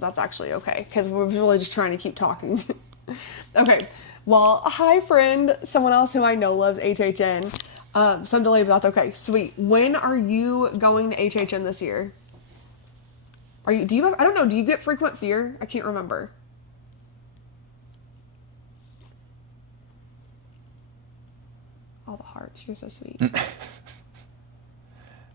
but that's actually okay because we're really just trying to keep talking. Okay. Well, hi friend, someone else who I know loves HHN. Some delay, but that's okay. Sweet. When are you going to HHN this year? I don't know, do you get frequent fear? I can't remember. All the hearts, you're so sweet.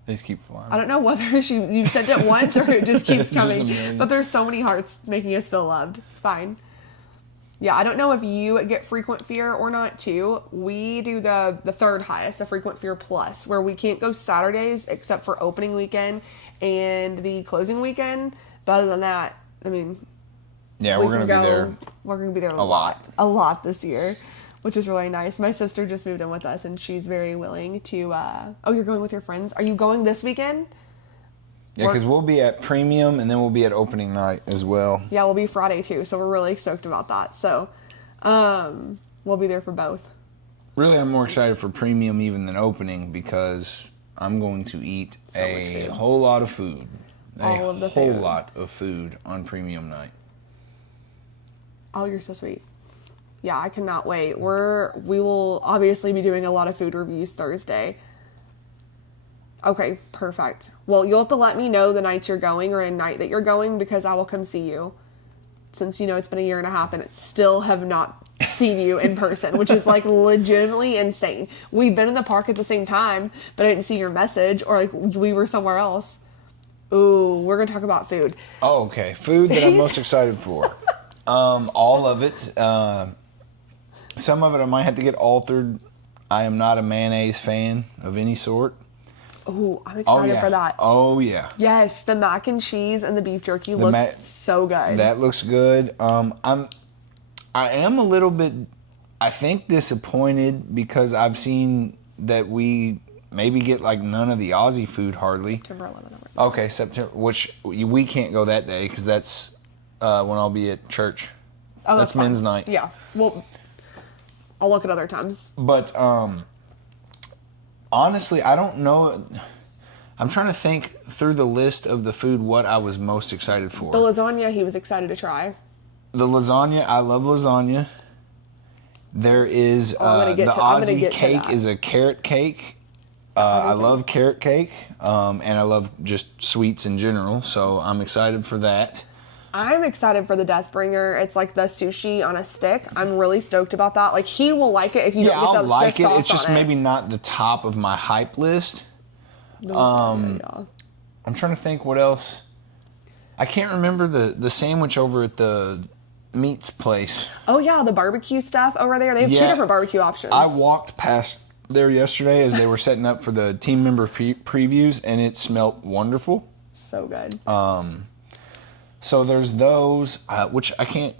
They just keep flying. I don't know whether you sent it once or it just keeps coming, but there's so many hearts making us feel loved. It's fine. Yeah, I don't know if you get frequent fear or not too. We do the third highest, the frequent fear plus, where we can't go Saturdays except for opening weekend and the closing weekend. But other than that, I mean, yeah, we're gonna be there. We're gonna be there a lot this year, which is really nice. My sister just moved in with us, and she's very willing to. Oh, you're going with your friends? Are you going this weekend? Yeah, because we'll be at Premium, and then we'll be at opening night as well. Yeah, we'll be Friday, too, so we're really stoked about that. So, we'll be there for both. Really, I'm more excited for Premium even than opening, because I'm going to eat a whole lot of food. A whole lot of food on Premium night. Oh, you're so sweet. Yeah, I cannot wait. We will obviously be doing a lot of food reviews Thursday. Okay, perfect. Well, you'll have to let me know the nights you're going or a night that you're going because I will come see you. Since, it's been a year and a half and it still have not seen you in person, which is like legitimately insane. We've been in the park at the same time, but I didn't see your message or like we were somewhere else. Ooh, we're going to talk about food. Oh, okay. Food that I'm most excited for. All of it. Some of it I might have to get altered. I am not a mayonnaise fan of any sort. Oh, I'm excited for that. Oh, yeah. Yes, the mac and cheese and the beef jerky looks so good. That looks good. I am a little bit, I think, disappointed because I've seen that we maybe get like none of the Aussie food hardly. September 11th. Okay, September, which we can't go that day because that's when I'll be at church. Oh, that's men's night. Yeah. Well, I'll look at other times. But honestly, I don't know. I'm trying to think through the list of the food what I was most excited for. The lasagna he was excited to try. The lasagna, I love lasagna. There is the Aussie cake is a carrot cake. I love carrot cake, and I love just sweets in general, so I'm excited for that. I'm excited for the Deathbringer. It's like the sushi on a stick. I'm really stoked about that. Like, he will like it if you don't get the sauce on it. Yeah, I'll like it. It's just maybe not the top of my hype list. I'm trying to think what else. I can't remember the sandwich over at the meats place. Oh, yeah, the barbecue stuff over there. They have two different barbecue options. I walked past there yesterday as they were setting up for the team member previews, and it smelled wonderful. So good. So there's those, which I can't...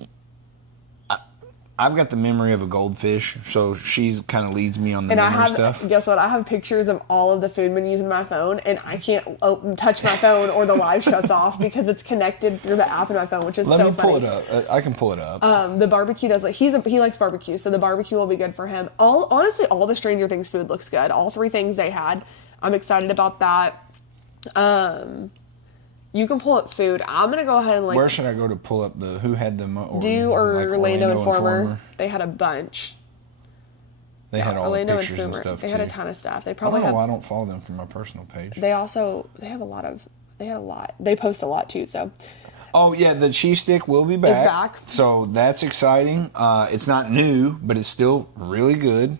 I've got the memory of a goldfish, so she's kind of leads me on the memory stuff. Guess what? I have pictures of all of the food menus in my phone, and I can't touch my phone or the live shuts off because it's connected through the app in my phone, which is so funny. Let me pull it up. I can pull it up. The barbecue does he likes barbecue, so the barbecue will be good for him. Honestly, all the Stranger Things food looks good. All three things they had. I'm excited about that. You can pull up food. I'm going to go ahead and Where should I go to pull up who had the... Orlando Informer. They had a bunch. They had all the pictures and stuff, They had a ton of stuff. They probably I don't follow them from my personal page. They had a lot. They post a lot, too, so... Oh, yeah, the cheese stick will be back. It's back. So that's exciting. It's not new, but it's still really good.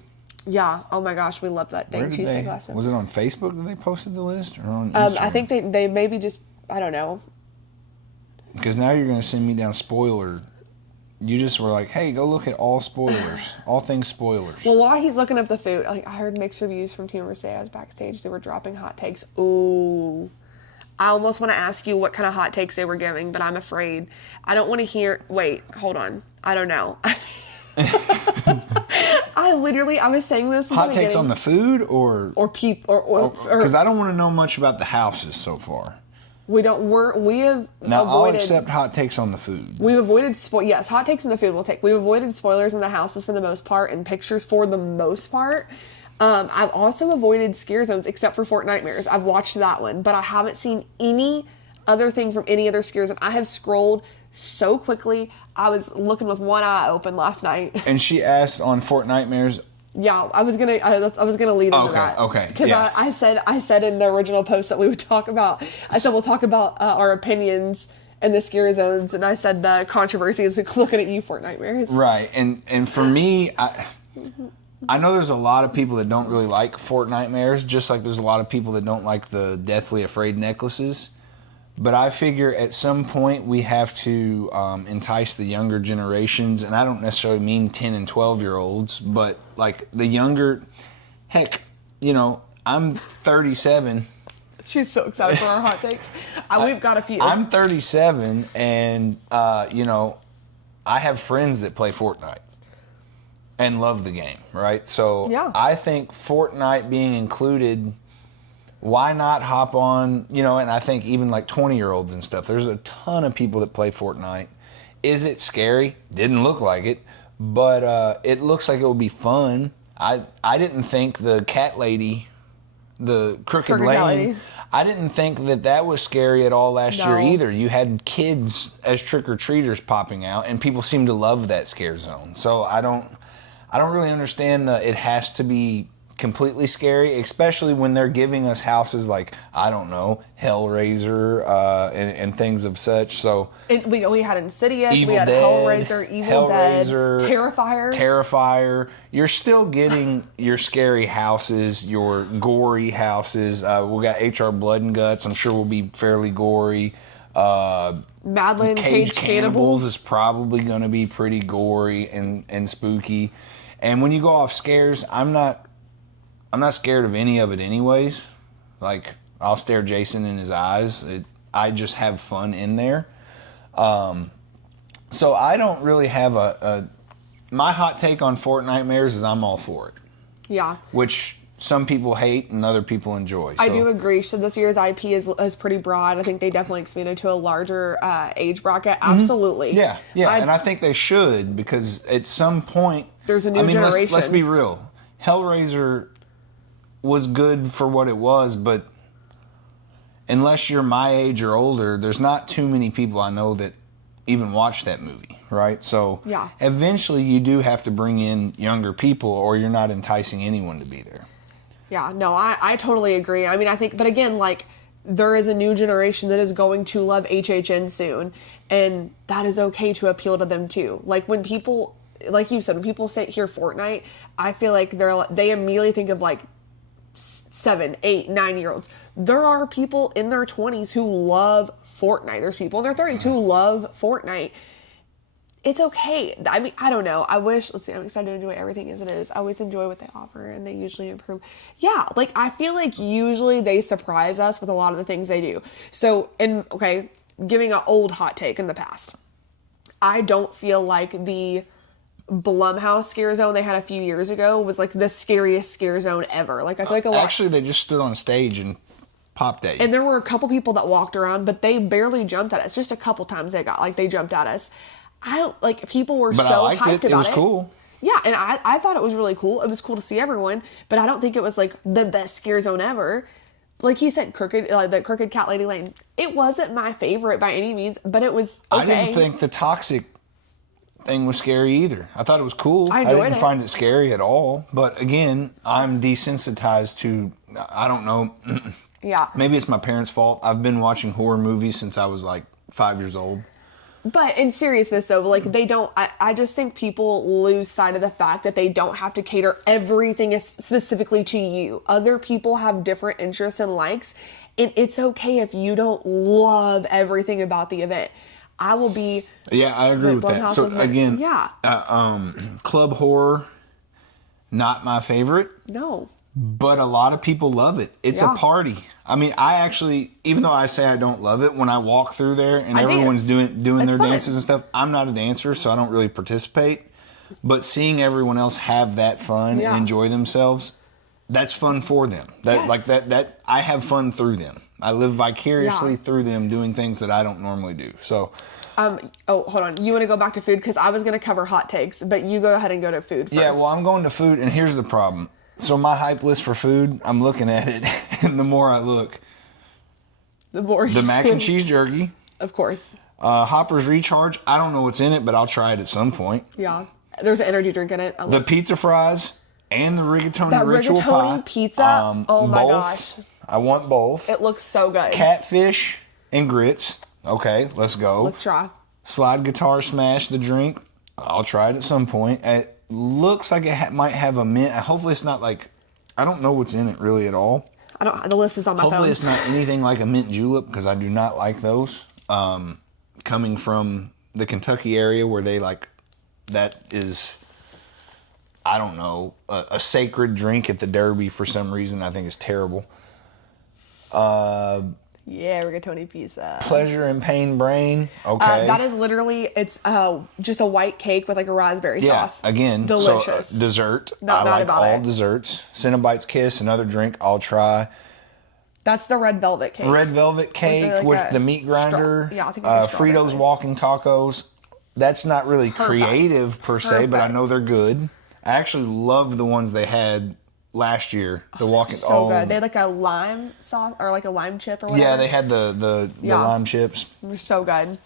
Yeah. Oh, my gosh. We loved that dang cheese stick last time. Was it on Facebook that they posted the list? Or on Instagram? I think they maybe just... I don't know. Because now you're going to send me down spoiler. You just were like, hey, go look at all spoilers. All things spoilers. Well, while he's looking up the food, I heard mixed reviews from Team Mercedes. I was backstage. They were dropping hot takes. Ooh. I almost want to ask you what kind of hot takes they were giving, but I'm afraid. I don't want to hear... Wait, hold on. I don't know. I was saying this in hot takes on the food or because I don't want to know much about the houses so far. We have avoided... I'll accept hot takes on the food. We've avoided... Yes, hot takes on the food we'll take. We've avoided spoilers in the houses for the most part and pictures for the most part. I've also avoided scare zones except for Fort Nightmares. I've watched that one, but I haven't seen any other thing from any other skiers, and I have scrolled so quickly. I was looking with one eye open last night. And she asked on Fortnitemares. Yeah, I was gonna lead into that. Okay, because yeah. I said in the original post that we would talk about. I said we'll talk about our opinions in the skier zones, and I said the controversy is looking at you, Fortnitemares. Right, and for me, I know there's a lot of people that don't really like Fortnitemares, just like there's a lot of people that don't like the Deathly Afraid necklaces. But I figure at some point we have to entice the younger generations, and I don't necessarily mean 10 and 12-year-olds, but like the younger, heck, you know, I'm 37. She's so excited for our hot takes. We've got a few. I'm 37, and, you know, I have friends that play Fortnite and love the game, right? So yeah. I think Fortnite being included, why not hop on, you know, and I think even like 20-year-olds and stuff, there's a ton of people that play Fortnite. Is it scary? Didn't look like it, but it looks like it would be fun. I didn't think the cat lady, the Crooked Lane, I didn't think that was scary at all last year either. You had kids as trick-or-treaters popping out, and people seem to love that scare zone. So I don't really understand it has to be completely scary, especially when they're giving us houses like, I don't know, Hellraiser and things of such. So we had Insidious, Evil we had Dead, Hellraiser, Evil Dead, Terrifier. You're still getting your scary houses, your gory houses. We got HR Blood and Guts. I'm sure will be fairly gory. Madeline Cage Cannibals is probably going to be pretty gory and spooky. And when you go off scares, I'm not scared of any of it anyways. Like, I'll stare Jason in his eyes. I just have fun in there. So I don't really have my hot take on Fortnitemares is I'm all for it. Yeah. Which some people hate and other people enjoy. I do agree. So this year's IP is pretty broad. I think they definitely expanded to a larger age bracket. Absolutely. Yeah, and I think they should, because at some point there's a new generation. Let's be real. Hellraiser was good for what it was, but unless you're my age or older, there's not too many people I know that even watch that movie, right? So yeah. Eventually you do have to bring in younger people, or you're not enticing anyone to be there. Yeah, no, I totally agree. I mean, I think, but again, like, there is a new generation that is going to love HHN soon, and that is okay to appeal to them too. Like, when people, like you said, when people hear Fortnite, I feel like they immediately think of like 7, 8, 9-year-olds. There are people in their 20s who love Fortnite. There's people in their 30s who love Fortnite. It's okay. I mean, I don't know. I'm excited to enjoy everything as it is. I always enjoy what they offer, and they usually improve. Yeah, like, I feel like usually they surprise us with a lot of the things they do. So, giving an old hot take in the past. I don't feel like the Blumhouse scare zone they had a few years ago was like the scariest scare zone ever. Like, I feel like actually they just stood on stage and popped at you. And there were a couple people that walked around, but they barely jumped at us. Just a couple times they jumped at us. People were so hyped about it. It was cool. Yeah, and I thought it was really cool. It was cool to see everyone, but I don't think it was like the best scare zone ever. Like he said, the Crooked Cat Lady Lane. It wasn't my favorite by any means, but it was okay. I didn't think the toxic thing was scary either. I thought it was cool. I enjoyed didn't find it scary at all. But again, I'm desensitized to, I don't know. Yeah. Maybe it's my parents' fault. I've been watching horror movies since I was like 5 years old. But in seriousness, though, like, they don't, I just think people lose sight of the fact that they don't have to cater everything specifically to you. Other people have different interests and likes, and it's okay if you don't love everything about the event. I will be... Yeah, I agree with that. So, again, club horror, not my favorite. No. But a lot of people love it. It's a party. I mean, I actually, even though I say I don't love it, when I walk through there and everyone's doing their dances and stuff, I'm not a dancer, so I don't really participate. But seeing everyone else have that fun and enjoy themselves, that's fun for them. That I have fun through them. I live vicariously through them doing things that I don't normally do. So, hold on. You want to go back to food? Because I was going to cover hot takes, but you go ahead and go to food first. Yeah, well, I'm going to food, and here's the problem. So my hype list for food, I'm looking at it, and the more I look, The mac and cheese jerky. Of course. Hopper's Recharge. I don't know what's in it, but I'll try it at some point. Yeah. There's an energy drink in it. The pizza fries and the rigatoni that ritual rigatoni pie. Pizza. Oh my gosh. I want both. It looks so good. Catfish and grits. Okay, let's go. Let's try. Slide Guitar Smash, the drink. I'll try it at some point. It looks like it might have a mint. Hopefully it's not like, I don't know what's in it really at all. The list is on my phone. Hopefully it's not anything like a mint julep, because I do not like those. Coming from the Kentucky area where they like, that is, I don't know, a sacred drink at the Derby for some reason. I think it's terrible. Yeah, rigatoni pizza. Pleasure and Pain Brain. Okay. That is literally, it's just a white cake with like a raspberry sauce. Yeah, again. Delicious. So, dessert. Not I bad like about all it. desserts. Cinnabite's Kiss, another drink I'll try. That's the red velvet cake. Red velvet cake with the meat grinder. Yeah, I think it's Fritos Walking Tacos. That's not really creative per se, but I know they're good. I actually love the ones they had last year. The walking so good. They had like a lime sauce or like a lime chip or whatever. Yeah, they had the lime chips. They're so good.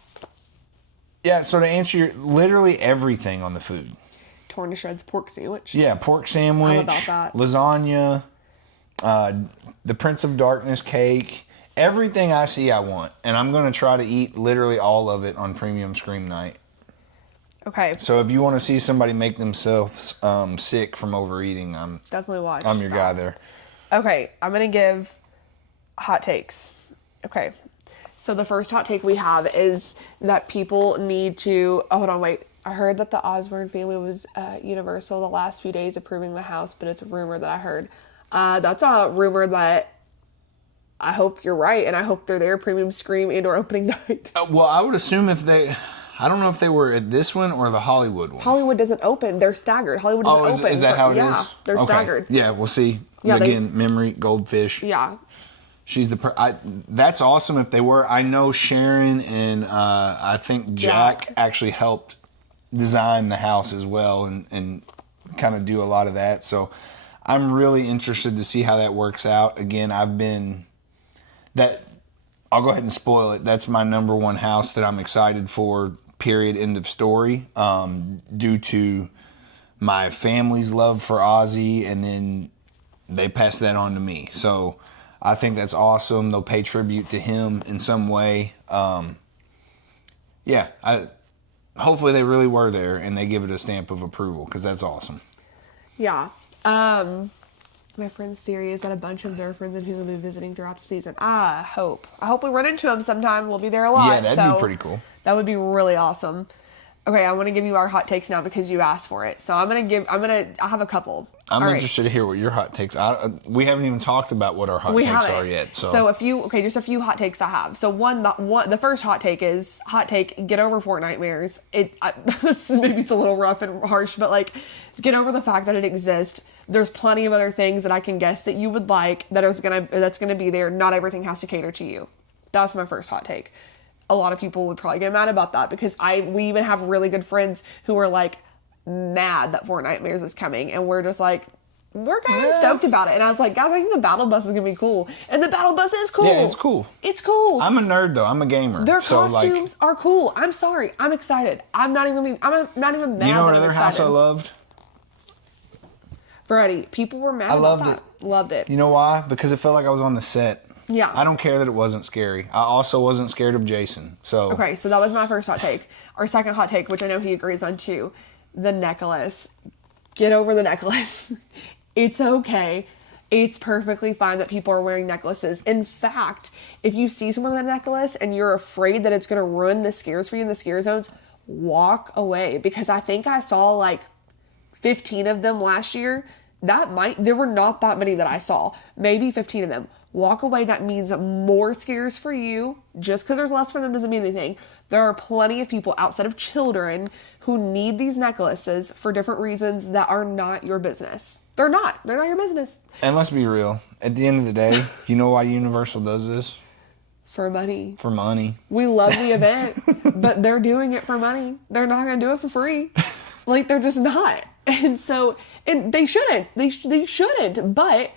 Yeah, so to answer literally everything on the food. Torn to shreds pork sandwich. Yeah, pork sandwich. How about that? Lasagna. The Prince of Darkness cake. Everything I see I want. And I'm going to try to eat literally all of it on Premium Scream Night. Okay. So if you want to see somebody make themselves sick from overeating, definitely watch. I'm your guy there. Okay, I'm gonna give hot takes. Okay, so the first hot take we have is that people need to. Oh, hold on, wait. I heard that the Osborne family was Universal the last few days approving the house, but it's a rumor that I heard. That's a rumor that I hope you're right, and I hope they're there Premium Scream and/or opening night. Well, I would assume if they. I don't know if they were at this one or the Hollywood one. Hollywood doesn't open. They're staggered. Hollywood doesn't open. Is that how it is? Yeah, they're staggered. Yeah, we'll see. Yeah, again, Memory, Goldfish. Yeah. She's that's awesome if they were. I know Sharon and I think Jack actually helped design the house as well and kind of do a lot of that. So I'm really interested to see how that works out. Again, I'll go ahead and spoil it. That's my number one house that I'm excited for, period, end of story, due to my family's love for Ozzy, and then they pass that on to me. So I think that's awesome. They'll pay tribute to him in some way. Hopefully they really were there and they give it a stamp of approval, because that's awesome. Yeah. My friend's theory is that a bunch of their friends and who will be visiting throughout the season. I hope we run into them sometime. We'll be there a lot. Yeah, that'd be pretty cool. That would be really awesome. Okay, I want to give you our hot takes now because you asked for it. So I have a couple. I'm interested to hear what your hot takes are. We haven't even talked about what our hot takes are yet. So just a few hot takes I have. So the first hot take is get over Fortnitemares. Maybe it's a little rough and harsh, but like, get over the fact that it exists. There's plenty of other things that I can guess that you would like that's gonna be there. Not everything has to cater to you. That's my first hot take. A lot of people would probably get mad about that because we even have really good friends who are like mad that Fortnitemares is coming, and we're just like, we're kind of stoked about it. And I was like, guys, I think the battle bus is gonna be cool, and the battle bus is cool. Yeah, it's cool. It's cool. I'm a nerd though. I'm a gamer. Their costumes are cool. I'm sorry. I'm excited. I'm not even mad. You know what that other I'm house excited. I loved? Freddie. People were mad about that. Loved it. You know why? Because it felt like I was on the set. Yeah. I don't care that it wasn't scary. I also wasn't scared of Jason. So okay, so that was my first hot take. Our second hot take, which I know he agrees on too, the necklace. Get over the necklace. It's okay. It's perfectly fine that people are wearing necklaces. In fact, if you see someone with a necklace and you're afraid that it's going to ruin the scares for you in the scare zones, walk away. Because I think I saw like 15 of them last year. There were not that many that I saw. Maybe 15 of them. Walk away. That means more scares for you. Just because there's less for them doesn't mean anything. There are plenty of people outside of children who need these necklaces for different reasons that are not your business. They're not your business. And let's be real. At the end of the day, you know why Universal does this? For money. For money. We love the event, but they're doing it for money. They're not going to do it for free. Like, they're just not. And so, and they shouldn't. They shouldn't. But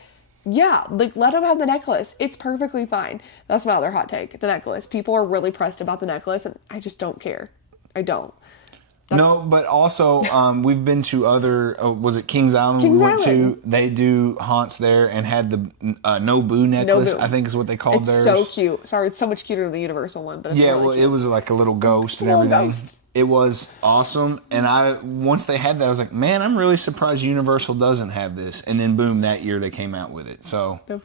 Yeah, like let them have the necklace. It's perfectly fine. That's my other hot take. The necklace. People are really pressed about the necklace, and I just don't care. I don't. No, but also we've been to other. Was it Kings Island? Kings we went Island. to. They do haunts there and had the Nobu necklace. Nobu. I think is what they called theirs. It's so cute. Sorry, it's so much cuter than the Universal one, but it's really cute. It was like a little ghost and a little everything. ghost. It was awesome, and once they had that, I was like, man, I'm really surprised Universal doesn't have this. And then boom, that year they came out with it. So the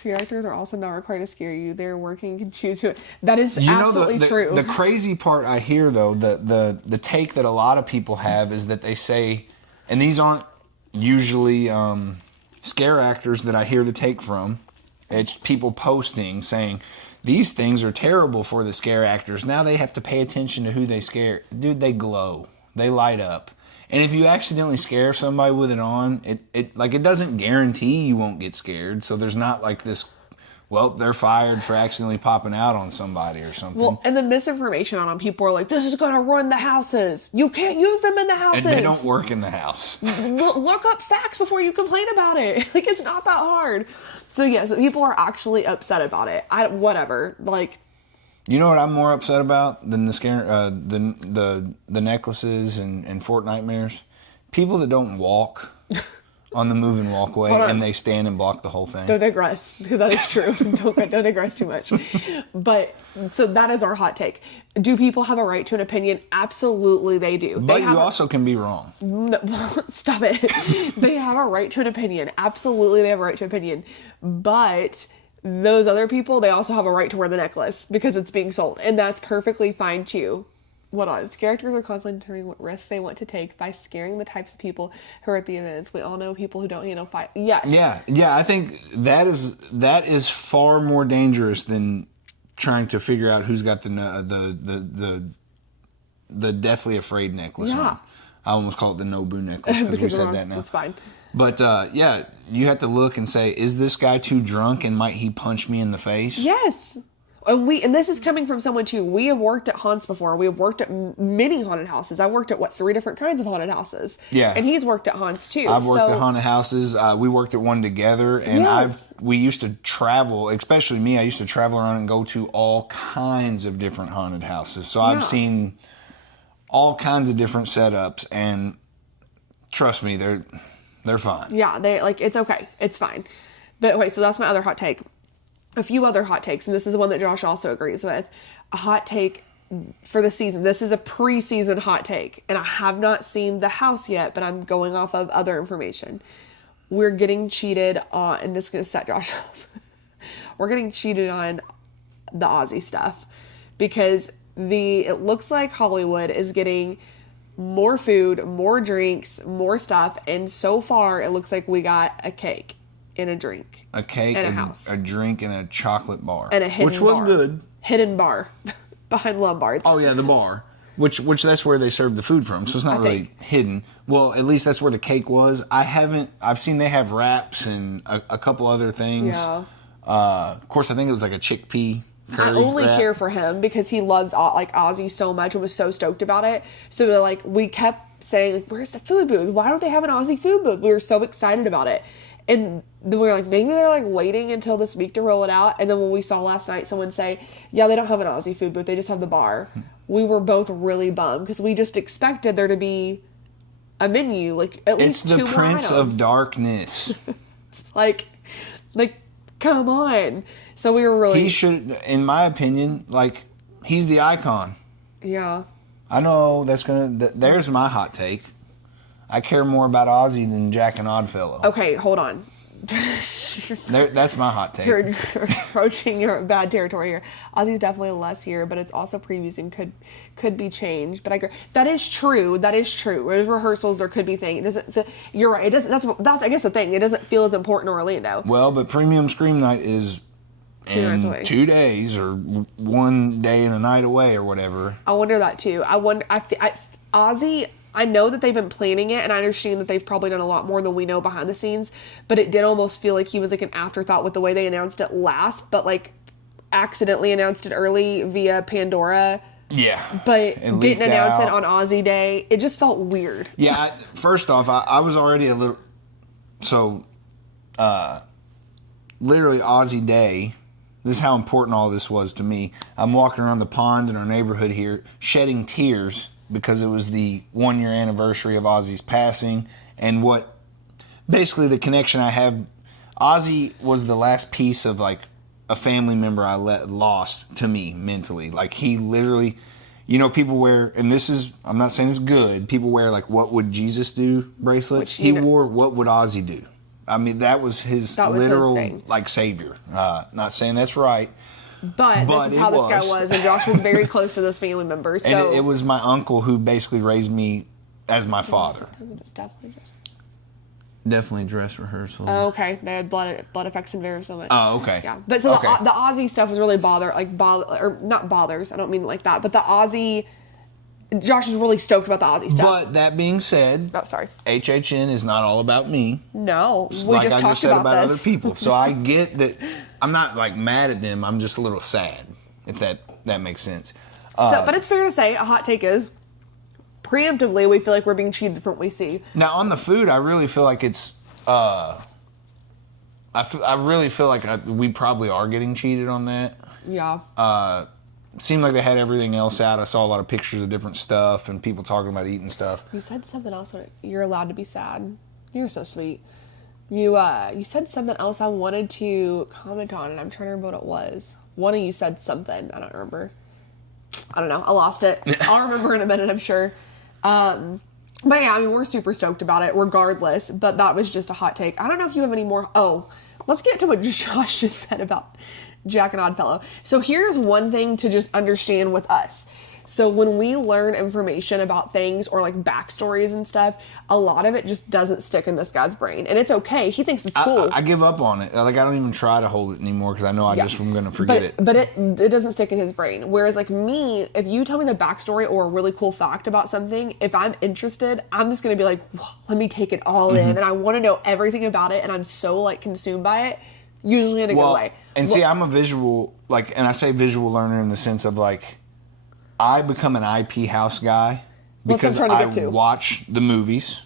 characters are also not required to scare you. They're working and can choose who. That is absolutely true. The crazy part I hear though, the take that a lot of people have is that they say, and these aren't usually scare actors that I hear the take from. It's people posting saying, these things are terrible for the scare actors. Now they have to pay attention to who they scare. Dude, they glow. They light up. And if you accidentally scare somebody with it on, it doesn't guarantee you won't get scared. So there's not like this, well, they're fired for accidentally popping out on somebody or something. Well, and the misinformation on them, people are like, this is going to ruin the houses. You can't use them in the houses. And they don't work in the house. Look up facts before you complain about it. Like, it's not that hard. So yeah, so people are actually upset about it. Whatever. Like, you know what I'm more upset about than the scare, the necklaces and Fort Nightmares? People that don't walk on the moving walkway and they stand and block the whole thing. Don't digress, because that is true. don't digress too much. But so that is our hot take. Do people have a right to an opinion? Absolutely, they do. But you also can be wrong. No, stop it. They have a right to an opinion. Absolutely, they have a right to an opinion. But those other people, they also have a right to wear the necklace because it's being sold. And that's perfectly fine too. What else? Characters are constantly determining what risks they want to take by scaring the types of people who are at the events. We all know people who don't, fight. Yes. Yeah. I think that is far more dangerous than trying to figure out who's got the Deathly Afraid necklace. Yeah. On. I almost call it the Nobu necklace because we said that now. That's fine. But yeah, you have to look and say, is this guy too drunk and might he punch me in the face? Yes. And this is coming from someone too. We have worked at haunts before. We have worked at many haunted houses. I've worked at 3 different kinds of haunted houses. Yeah. And he's worked at haunts too. I've worked at haunted houses. We worked at one together, and we used to travel. Especially me, I used to travel around and go to all kinds of different haunted houses. So I've seen all kinds of different setups, and trust me, they're fine. Yeah, it's okay. It's fine. But wait, so that's my other hot take. A few other hot takes, and this is one that Josh also agrees with. A hot take for the season. This is a preseason hot take, and I have not seen the house yet, but I'm going off of other information. We're getting cheated on, and this is going to set Josh off. We're getting cheated on the Aussie stuff because it looks like Hollywood is getting more food, more drinks, more stuff, and so far it looks like we got a cake. And a drink. A cake, and a house. A drink, and a chocolate bar. And a hidden which was bar. Good. Hidden bar. Behind Lombard's. Oh, yeah, the bar. Which that's where they serve the food from, so it's not really hidden. Well, at least that's where the cake was. I've seen they have wraps and a couple other things. Yeah. Of course, I think it was like a chickpea curry I only wrap. care for him because he loves Ozzy so much and was so stoked about it. So we kept saying, where's the food booth? Why don't they have an Aussie food booth? We were so excited about it. And then we were like, maybe they're waiting until this week to roll it out. And then when we saw last night someone say, yeah, they don't have an Aussie food booth, they just have the bar. We were both really bummed because we just expected there to be a menu, at least 2 more items. It's the Prince of Darkness. Come on. So we were really... He should, in my opinion, he's the icon. Yeah. I know there's my hot take. I care more about Ozzy than Jack and Oddfellow. Okay, hold on. That's my hot take. You're approaching your bad territory here. Ozzy's definitely less here, but it's also previews and could be changed. But I agree. That is true. There's rehearsals. There could be things. You're right. It doesn't. That's I guess the thing. It doesn't feel as important in Orlando. Well, but Premium Scream Night is in 2 days or 1 day and a night away or whatever. I wonder that too. Ozzy. I know that they've been planning it, and I understand that they've probably done a lot more than we know behind the scenes, but it did almost feel like he was an afterthought with the way they announced it last, but accidentally announced it early via Pandora. Yeah. But didn't announce it on Aussie Day. It just felt weird. Yeah, first off, I was already a little... So, literally Aussie Day. This is how important all this was to me. I'm walking around the pond in our neighborhood here, shedding tears because it was the 1 year anniversary of Ozzy's passing, and what basically the connection I have. Ozzy was the last piece of like a family member I lost to me mentally. Like he literally, people wear, and this is, I'm not saying it's good, people wear like "What would Jesus do" bracelets. He wore "What would Ozzy do." I mean, that was his literal like savior. Not saying that's right. But this is how this guy was, and Josh was very close to this family member. So. And it was my uncle who basically raised me as my father. Definitely dress rehearsal. Oh, okay. They had blood effects and very so much. Oh, okay. Yeah, but so okay. the Aussie stuff was really or not bothers. I don't mean it like that, but the Aussie. Josh was really stoked about the Aussie stuff. But that being said, sorry. HHN is not all about me. No, we just talked about other people. So I get that. I'm not like mad at them. I'm just a little sad, if that makes sense. But it's fair to say a hot take is preemptively we feel like we're being cheated from what we see. Now on the food, I really feel like it's. I really feel like we probably are getting cheated on that. Yeah. Seemed like they had everything else out. I saw a lot of pictures of different stuff and people talking about eating stuff. You said something else. You're allowed to be sad. You're so sweet. You said something else I wanted to comment on, and I'm trying to remember what it was. One of you said something. I don't remember. I don't know. I lost it. I'll remember in a minute, I'm sure. But yeah, I mean, we're super stoked about it regardless, but that was just a hot take. I don't know if you have any more. Oh, let's get to what Josh just said about Jack and Oddfellow. So here's one thing to just understand with us. So when we learn information about things or like backstories and stuff, a lot of it just doesn't stick in this guy's brain. And it's okay. He thinks it's cool. I give up on it. Like I don't even try to hold it anymore because I know I'm going to forget it. But it doesn't stick in his brain. Whereas like me, if you tell me the backstory or a really cool fact about something, if I'm interested, I'm just going to be like, let me take it all in. And I want to know everything about it. And I'm so like consumed by it, usually in a good way. And see, I'm a visual, and I say visual learner in the sense of like, I become an IP house guy because I watch the movies,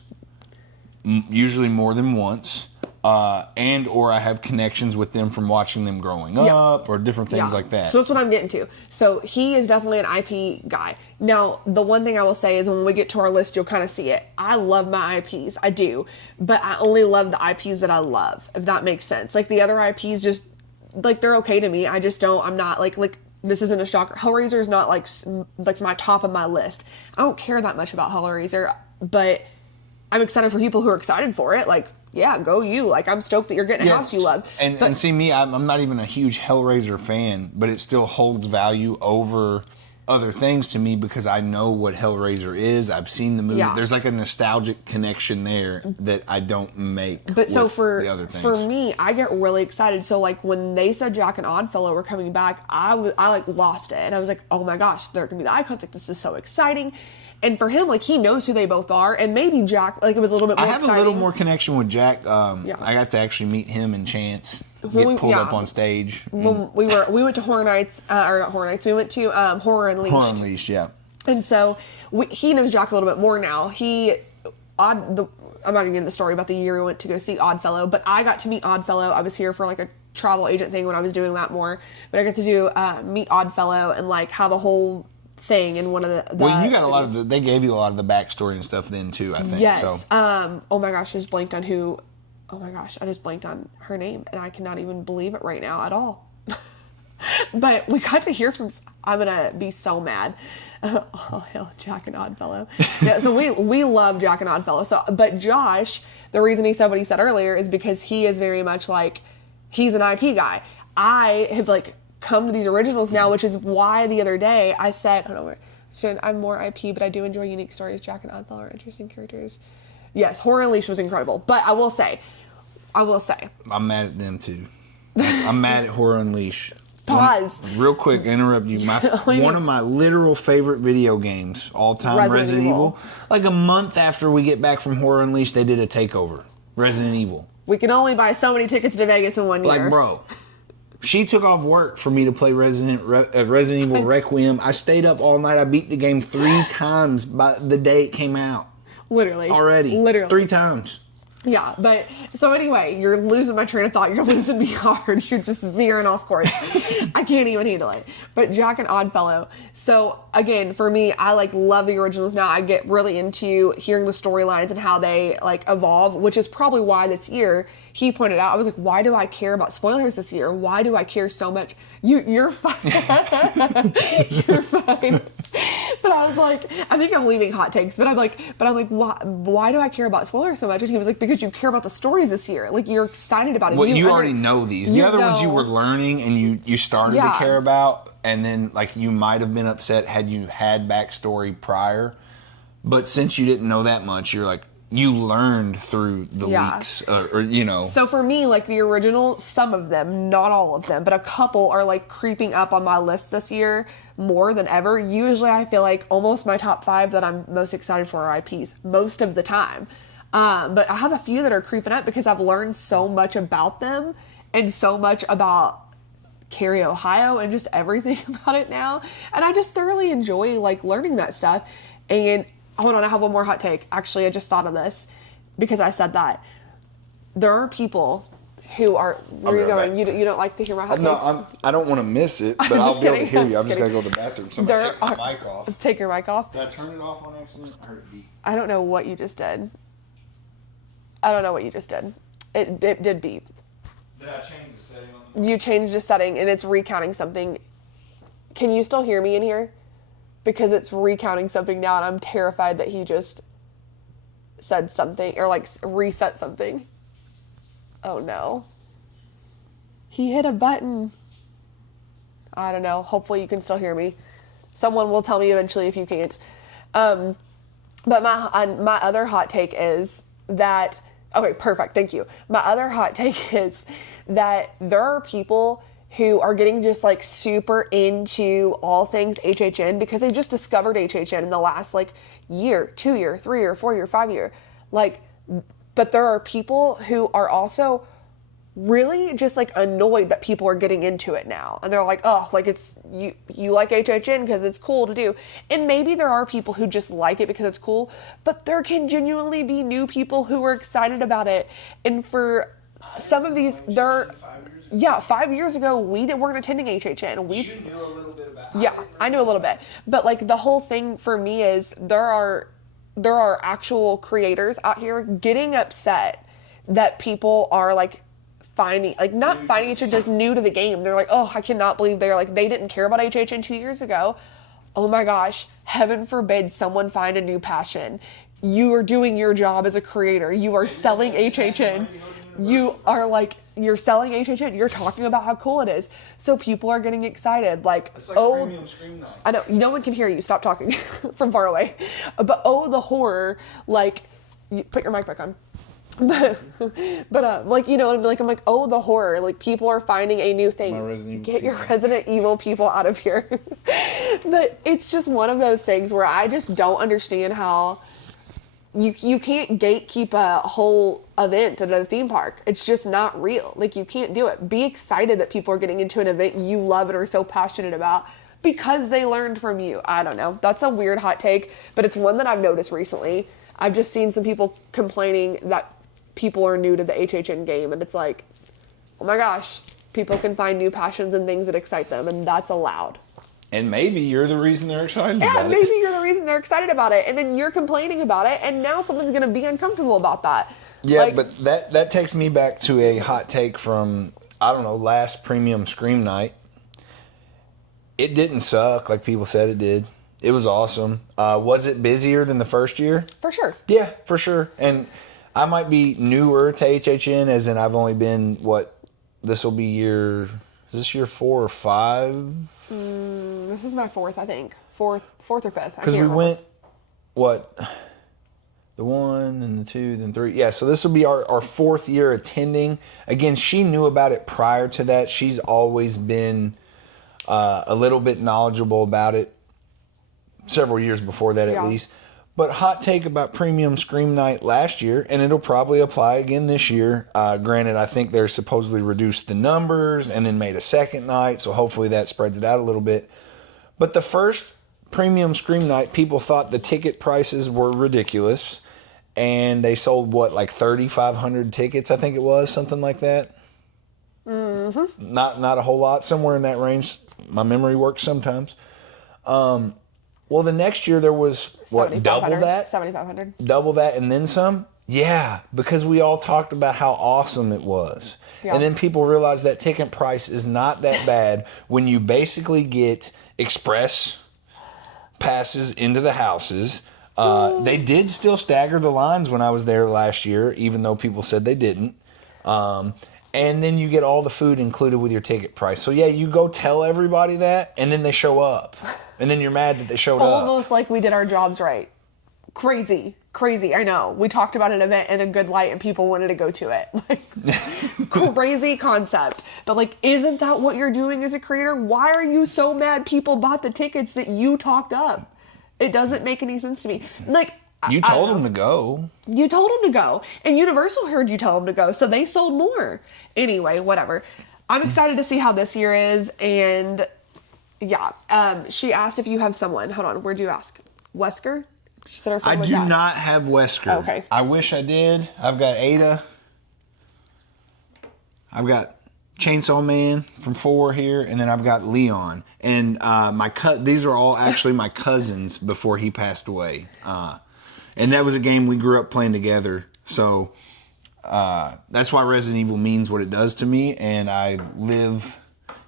usually more than once, and or I have connections with them from watching them growing up or different things like that. So that's what I'm getting to. So he is definitely an IP guy. Now, the one thing I will say is when we get to our list, you'll kind of see it. I love my IPs. I do. But I only love the IPs that I love, if that makes sense. Like the other IPs just, like they're okay to me. I just don't, I'm not like this isn't a shocker. Hellraiser is not like my top of my list. I don't care that much about Hellraiser, but I'm excited for people who are excited for it. Like, yeah, go you. Like, I'm stoked that you're getting a house you love. And see me, I'm not even a huge Hellraiser fan, but it still holds value over other things to me because I know what Hellraiser is. I've seen the movie. Yeah. There's like a nostalgic connection there that I don't make. But so the other things. For me, I get really excited. So like when they said Jack and Oddfellow were coming back, I like lost it, and I was like, oh my gosh, they're gonna be the eye contact. This is so exciting. And for him, like he knows who they both are, and maybe Jack, like it was a little bit more exciting. I have a little more connection with Jack. I got to actually meet him and Chance. Get pulled up on stage. When we went to Horror Nights, or not Horror Nights. We went to Horror Unleashed. Horror Unleashed, yeah. And so he knows Jack a little bit more now. I'm not gonna get into the story about the year we went to go see Oddfellow, but I got to meet Oddfellow. I was here for like a travel agent thing when I was doing that more, but I got to do meet Oddfellow and like have a whole thing in one of the well, you got studios. They gave you a lot of the backstory and stuff then too, I think. Yes. So. Oh my gosh, I just blanked on who. Oh my gosh, I just blanked on her name, and I cannot even believe it right now at all. But we got to hear from. I'm gonna be so mad. Oh hell, Jack and Oddfellow. Yeah, so we love Jack and Oddfellow. So, but Josh, the reason he said what he said earlier is because he is very much like he's an IP guy. I have like come to these originals now, which is why the other day I said, I'm more IP, but I do enjoy unique stories. Jack and Oddfellow are interesting characters. Yes, Horror Unleashed was incredible, but I will say. I'm mad at them too. I'm mad at Horror Unleashed. Pause. Real quick, interrupt you. One of my literal favorite video games, all time, Resident Evil. Like a month after we get back from Horror Unleashed, they did a takeover. Resident Evil. We can only buy so many tickets to Vegas in 1 year. Like, bro, she took off work for me to play Resident Evil Requiem. I stayed up all night. I beat the game 3 times by the day it came out. Literally. Already. Literally. 3 times. Yeah, but so anyway, you're losing my train of thought. You're losing me hard. You're just veering off course. I can't even handle it. But Jack and Oddfellow. So again, for me, I like love the originals now. I get really into hearing the storylines and how they like evolve, which is probably why this year he pointed out. I was like, why do I care about spoilers this year? Why do I care so much? You're fine. You're fine. But I was like, I think I'm leaving hot takes. But I'm like, why do I care about spoilers so much? And he was like, because you care about the stories this year. Like you're excited about it. Well, you already know these. The other ones you were learning and you started to care about, and then like you might have been upset had you had backstory prior. But since you didn't know that much, you're like, you learned through the leaks, or you know. So for me, like the original, some of them, not all of them, but a couple are like creeping up on my list this year more than ever. Usually I feel like almost my top 5 that I'm most excited for are IPs most of the time. But I have a few that are creeping up because I've learned so much about them and so much about Cary, Ohio, and just everything about it now. And I just thoroughly enjoy like learning that stuff. And hold on, I have one more hot take. Actually, I just thought of this because I said that. There are people who are... Where are you going? You don't like to hear my hot takes? No, I don't want to miss it, but I'll be able to hear you. I'm just going to go to the bathroom. So I'm going to take my mic off. Take your mic off? Did I turn it off on accident? I heard it beep. I don't know what you just did. I don't know what you just did. It did beep. Did I change the setting on the... You changed the setting and it's recounting something. Can you still hear me in here? Because it's recounting something now and I'm terrified that he just said something or like reset something. Oh no. He hit a button. I don't know. Hopefully you can still hear me. Someone will tell me eventually if you can't. But my other hot take is that... Okay, perfect. Thank you. My other hot take is that there are people who are getting just like super into all things HHN because they've just discovered HHN in the last like year, 2 year, 3 year, 4 year, 5 year. Like, but there are people who are also really just like annoyed that people are getting into it now. And they're like, oh, like it's, you like HHN because it's cool to do. And maybe there are people who just like it because it's cool, but there can genuinely be new people who are excited about it. And for some of these, 5 years ago, we weren't attending HHN. You knew a little bit about it. Yeah, I knew a little bit. But like the whole thing for me is there are actual creators out here getting upset that people are like finding each other like new to the game. They're like, oh, I cannot believe they didn't care about HHN 2 years ago. Oh my gosh, heaven forbid someone find a new passion. You are doing your job as a creator. You are selling HHN. You're selling HHN. You're talking about how cool it is. So people are getting excited. Like premium scream night. I know, no one can hear you. Stop talking from far away. But the horror, like, put your mic back on. But like, you know, I'm like, oh, the horror. Like, people are finding a new thing. Get your Resident Evil people out of here. But it's just one of those things where I just don't understand how you can't gatekeep a whole event at a theme park. It's just not real. Like, you can't do it. Be excited that people are getting into an event you love and are so passionate about because they learned from you. I don't know. That's a weird hot take, but it's one that I've noticed recently. I've just seen some people complaining that people are new to the HHN game, and it's like, oh my gosh, people can find new passions and things that excite them, and that's allowed. And maybe you're the reason they're excited about it. Yeah, maybe you're the reason they're excited about it, and then you're complaining about it, and now someone's going to be uncomfortable about that. Yeah, like, but that takes me back to a hot take from, I don't know, last Premium Scream Night. It didn't suck like people said it did. It was awesome. Was it busier than the first year? For sure. Yeah, for sure. And I might be newer to HHN, as in I've only been, this will be is this year 4 or 5? This is my 4th, I think. Fourth or 5th. Because we went, the 1, then the 2, then 3. Yeah, so this will be our 4th year attending. Again, she knew about it prior to that. She's always been a little bit knowledgeable about it. Several years before that, at least. But hot take about Premium Scream Night last year, and it'll probably apply again this year. Granted, I think they're supposedly reduced the numbers and then made a second night, so hopefully that spreads it out a little bit. But the first Premium Scream Night, people thought the ticket prices were ridiculous, and they sold what, like 3,500 tickets, I think it was, something like that. Mm-hmm. Not a whole lot, somewhere in that range. My memory works sometimes. Well, the next year there was what, double that? 7,500. Double that and then some? Yeah, because we all talked about how awesome it was. Yeah. And then people realized that ticket price is not that bad when you basically get express passes into the houses. They did still stagger the lines when I was there last year, even though people said they didn't. And then you get all the food included with your ticket price. So yeah, you go tell everybody that, and then they show up. And then you're mad that they showed up. Almost like we did our jobs right. Crazy, I know. We talked about an event in a good light and people wanted to go to it. Like, crazy concept. But like, isn't that what you're doing as a creator? Why are you so mad people bought the tickets that you talked up? It doesn't make any sense to me. Like, you told them to go. You told them to go. And Universal heard you tell them to go, so they sold more. Anyway, whatever. I'm excited to see how this year is. And yeah, she asked if you have someone. Hold on, where'd you ask? Wesker? She said her friend I do not have Wesker. Okay. I wish I did. I've got Ada. I've got Chainsaw Man from 4 here, and then I've got Leon. And these are all actually my cousins before he passed away. And that was a game we grew up playing together. So that's why Resident Evil means what it does to me. And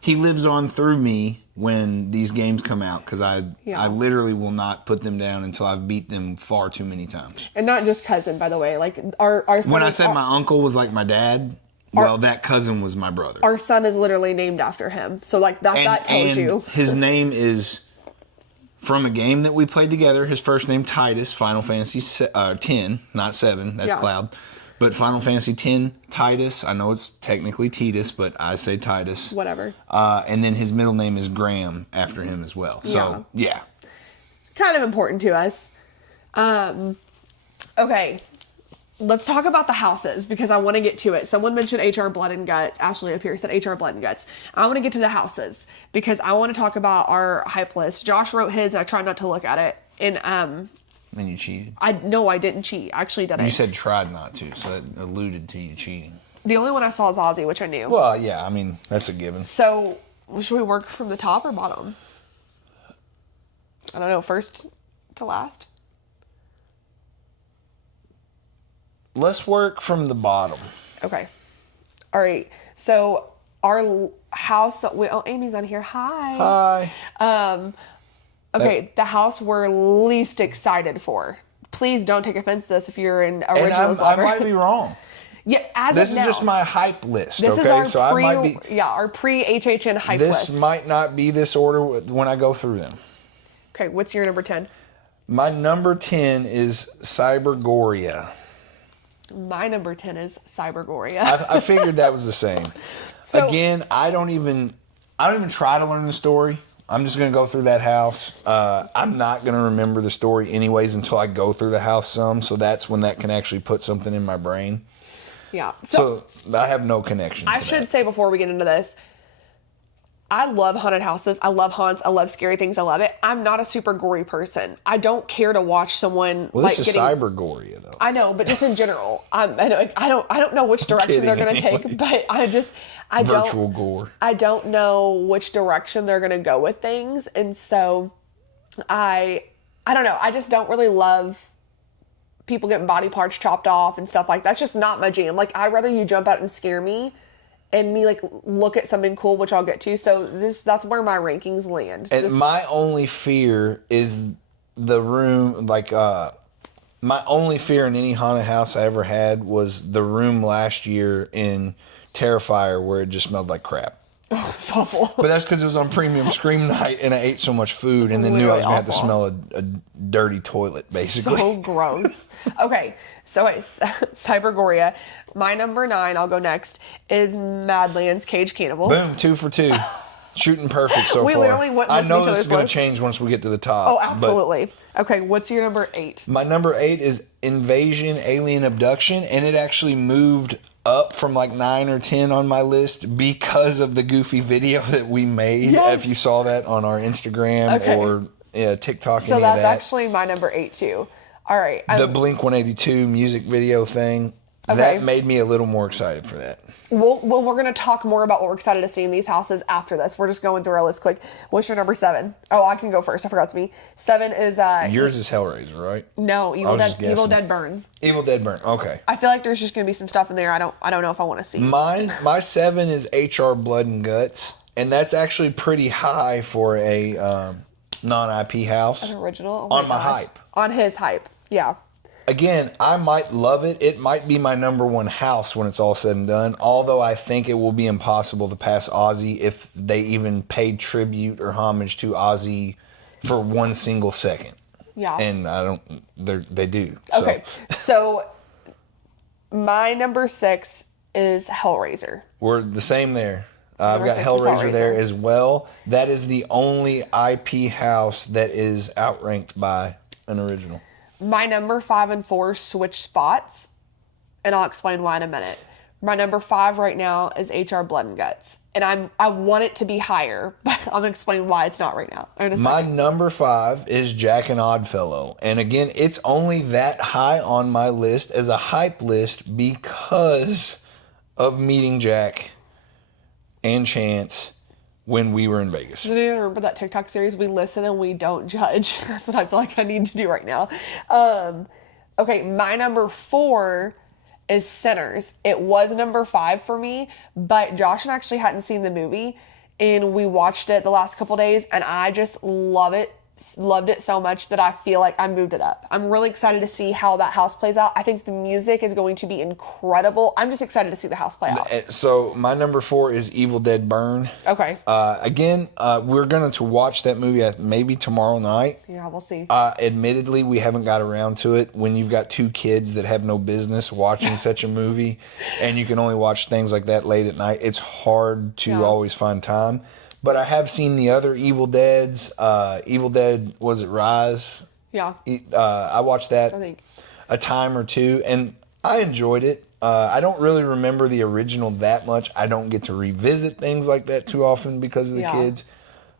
he lives on through me when these games come out, because I literally will not put them down until I've beat them far too many times. And not just cousin, by the way. Like our son, when I said my uncle was like my dad, well, that cousin was my brother. Our son is literally named after him. So like that tells you. His name is from a game that we played together. His first name Titus, Final Fantasy 10, not 7. That's Cloud. But Final Fantasy X, Titus. I know it's technically Titus, but I say Titus. Whatever. And then his middle name is Graham after him as well. So, yeah. It's kind of important to us. Okay. Let's talk about the houses, because I want to get to it. Someone mentioned HR Blood and Guts. Ashley up here said HR Blood and Guts. I want to get to the houses, because I want to talk about our hype list. Josh wrote his, and I tried not to look at it. And then you cheated? No, I didn't cheat. I actually didn't. You said tried not to, so that alluded to you cheating. The only one I saw is Ozzy, which I knew. Well, yeah, I mean, that's a given. So, should we work from the top or bottom? I don't know, first to last? Let's work from the bottom. Okay. All right. So, our house... Amy's on here. Hi. Hi. Okay, the house we're least excited for. Please don't take offense to this if you're an originals lover. I might be wrong. Yeah, this is just my hype list. This is our our pre-HHN hype list. This might not be this order when I go through them. Okay, what's your number 10? My number 10 is Cybergoria. My number 10 is Cybergoria. I figured that was the same. So, again, I don't even try to learn the story. I'm just going to go through that house. I'm not going to remember the story anyways until I go through the house some. So that's when that can actually put something in my brain. Yeah. So I have no connection to that. I should say before we get into this, I love haunted houses. I love haunts. I love scary things. I love it. I'm not a super gory person. I don't care to watch someone this is Cybergoria though. I know, but just in general, I don't know which direction they're going to take, but virtual gore. I don't know which direction they're going to go with things, and so I don't know. I just don't really love people getting body parts chopped off and stuff like that. That's just not my jam. Like, I'd rather you jump out and scare me and me like look at something cool, which I'll get to. So that's where my rankings land. And my only fear is the room, like my only fear in any haunted house I ever had was the room last year in Terrifier where it just smelled like crap. Oh, it's awful. But that's because it was on premium scream night and I ate so much food and then knew I was going to have to smell a dirty toilet, basically. So gross. Okay, so Cybergoria. My number 9, I'll go next, is Madlands Cage Cannibals. Boom, 2 for 2. Shooting perfect so far. We literally went I know this is going to change once we get to the top. Oh, absolutely. Okay, what's your number 8? My number 8 is Invasion Alien Abduction, and it actually moved up from like 9 or 10 on my list because of the goofy video that we made. Yes. If you saw that on our Instagram or TikTok. So that's actually my number 8 too. All right. The Blink 182 music video thing, Okay. that made me a little more excited for that. Well, we're going to talk more about what we're excited to see in these houses after this. We're just going through our list quick. What's your number 7? Oh, I can go first. I forgot to me. 7 is... Yours is Hellraiser, right? No, Evil Dead Burns. Evil Dead Burns, okay. I feel like there's just going to be some stuff in there I don't know if I want to see. My 7 is HR Blood and Guts, and that's actually pretty high for a non-IP house. An original? On my hype. On his hype, yeah. Again, I might love it. It might be my number 1 house when it's all said and done, although I think it will be impossible to pass Ozzy if they even paid tribute or homage to Ozzy for 1 single second. Yeah. And they do. Okay, so my number 6 is Hellraiser. We're the same there. I've got Hellraiser there as well. That is the only IP house that is outranked by an original. My number 5 and 4 switch spots, and I'll explain why in a minute. My number 5 right now is HR Blood and Guts, and I want it to be higher, but I'm gonna explain why it's not right now. My number 5 is Jack and Oddfellow, and again, it's only that high on my list as a hype list because of meeting Jack and Chance when we were in Vegas. Do you remember that TikTok series, We Listen and We Don't Judge? That's what I feel like I need to do right now. Okay, my number 4 is Sinners. It was number 5 for me, but Josh and I actually hadn't seen the movie, and we watched it the last couple days, and I just loved it so much that I feel like I moved it up. I'm really excited to see how that house plays out. I think the music is going to be incredible. I'm just excited to see the house play out. So my number 4 is Evil Dead Burn. Okay. Again, we're going to watch that movie maybe tomorrow night. Yeah, we'll see. Admittedly, we haven't got around to it. When you've got 2 kids that have no business watching such a movie, and you can only watch things like that late at night, it's hard to always find time. But I have seen the other Evil Deads. Evil Dead, was it Rise? Yeah. I watched that I think a time or two, and I enjoyed it. I don't really remember the original that much. I don't get to revisit things like that too often because of the kids.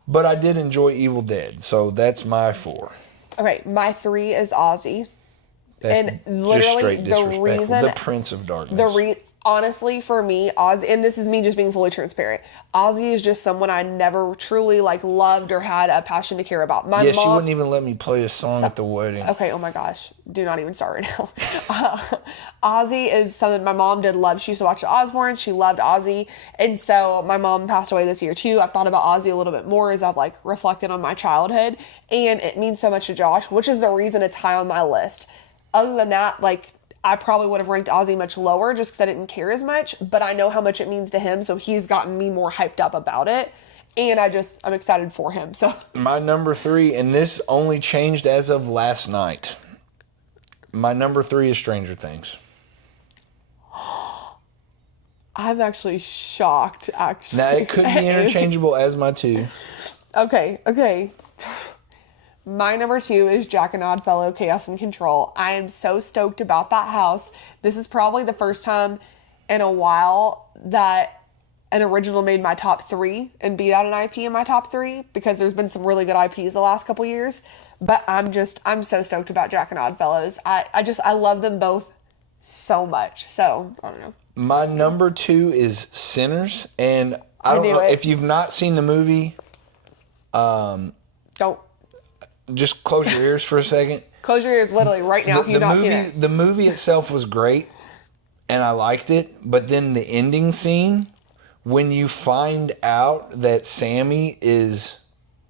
But I did enjoy Evil Dead, so that's my 4. Okay, my 3 is Ozzy. That's and literally just straight the disrespectful. reason, the Prince of Darkness. Honestly, for me, Ozzy, and this is me just being fully transparent, Ozzy is just someone I never truly loved or had a passion to care about. My mom, she wouldn't even let me play a song at the wedding. Okay, oh my gosh, do not even start right now. Ozzy is something my mom did love. She used to watch the Osbournes. She loved Ozzy, and so my mom passed away this year too. I've thought about Ozzy a little bit more as I've reflected on my childhood, and it means so much to Josh, which is the reason it's high on my list. Other than that, I probably would have ranked Ozzy much lower just because I didn't care as much, but I know how much it means to him, so he's gotten me more hyped up about it, and I'm excited for him. So my number 3, and this only changed as of last night. My number 3 is Stranger Things. I'm actually shocked, actually. Now, it could be interchangeable as my 2. Okay. My number 2 is Jack and Oddfellow, Chaos and Control. I am so stoked about that house. This is probably the first time in a while that an original made my top 3 and beat out an IP in my top 3, because there's been some really good IPs the last couple years. But I'm so stoked about Jack and Oddfellows. I love them both so much. So, I don't know. My number 2 is Sinners, and I don't know if you've not seen the movie. Don't. Just close your ears for a second. Close your ears literally right now if you've not seen it. The movie itself was great, and I liked it. But then the ending scene, when you find out that Sammy is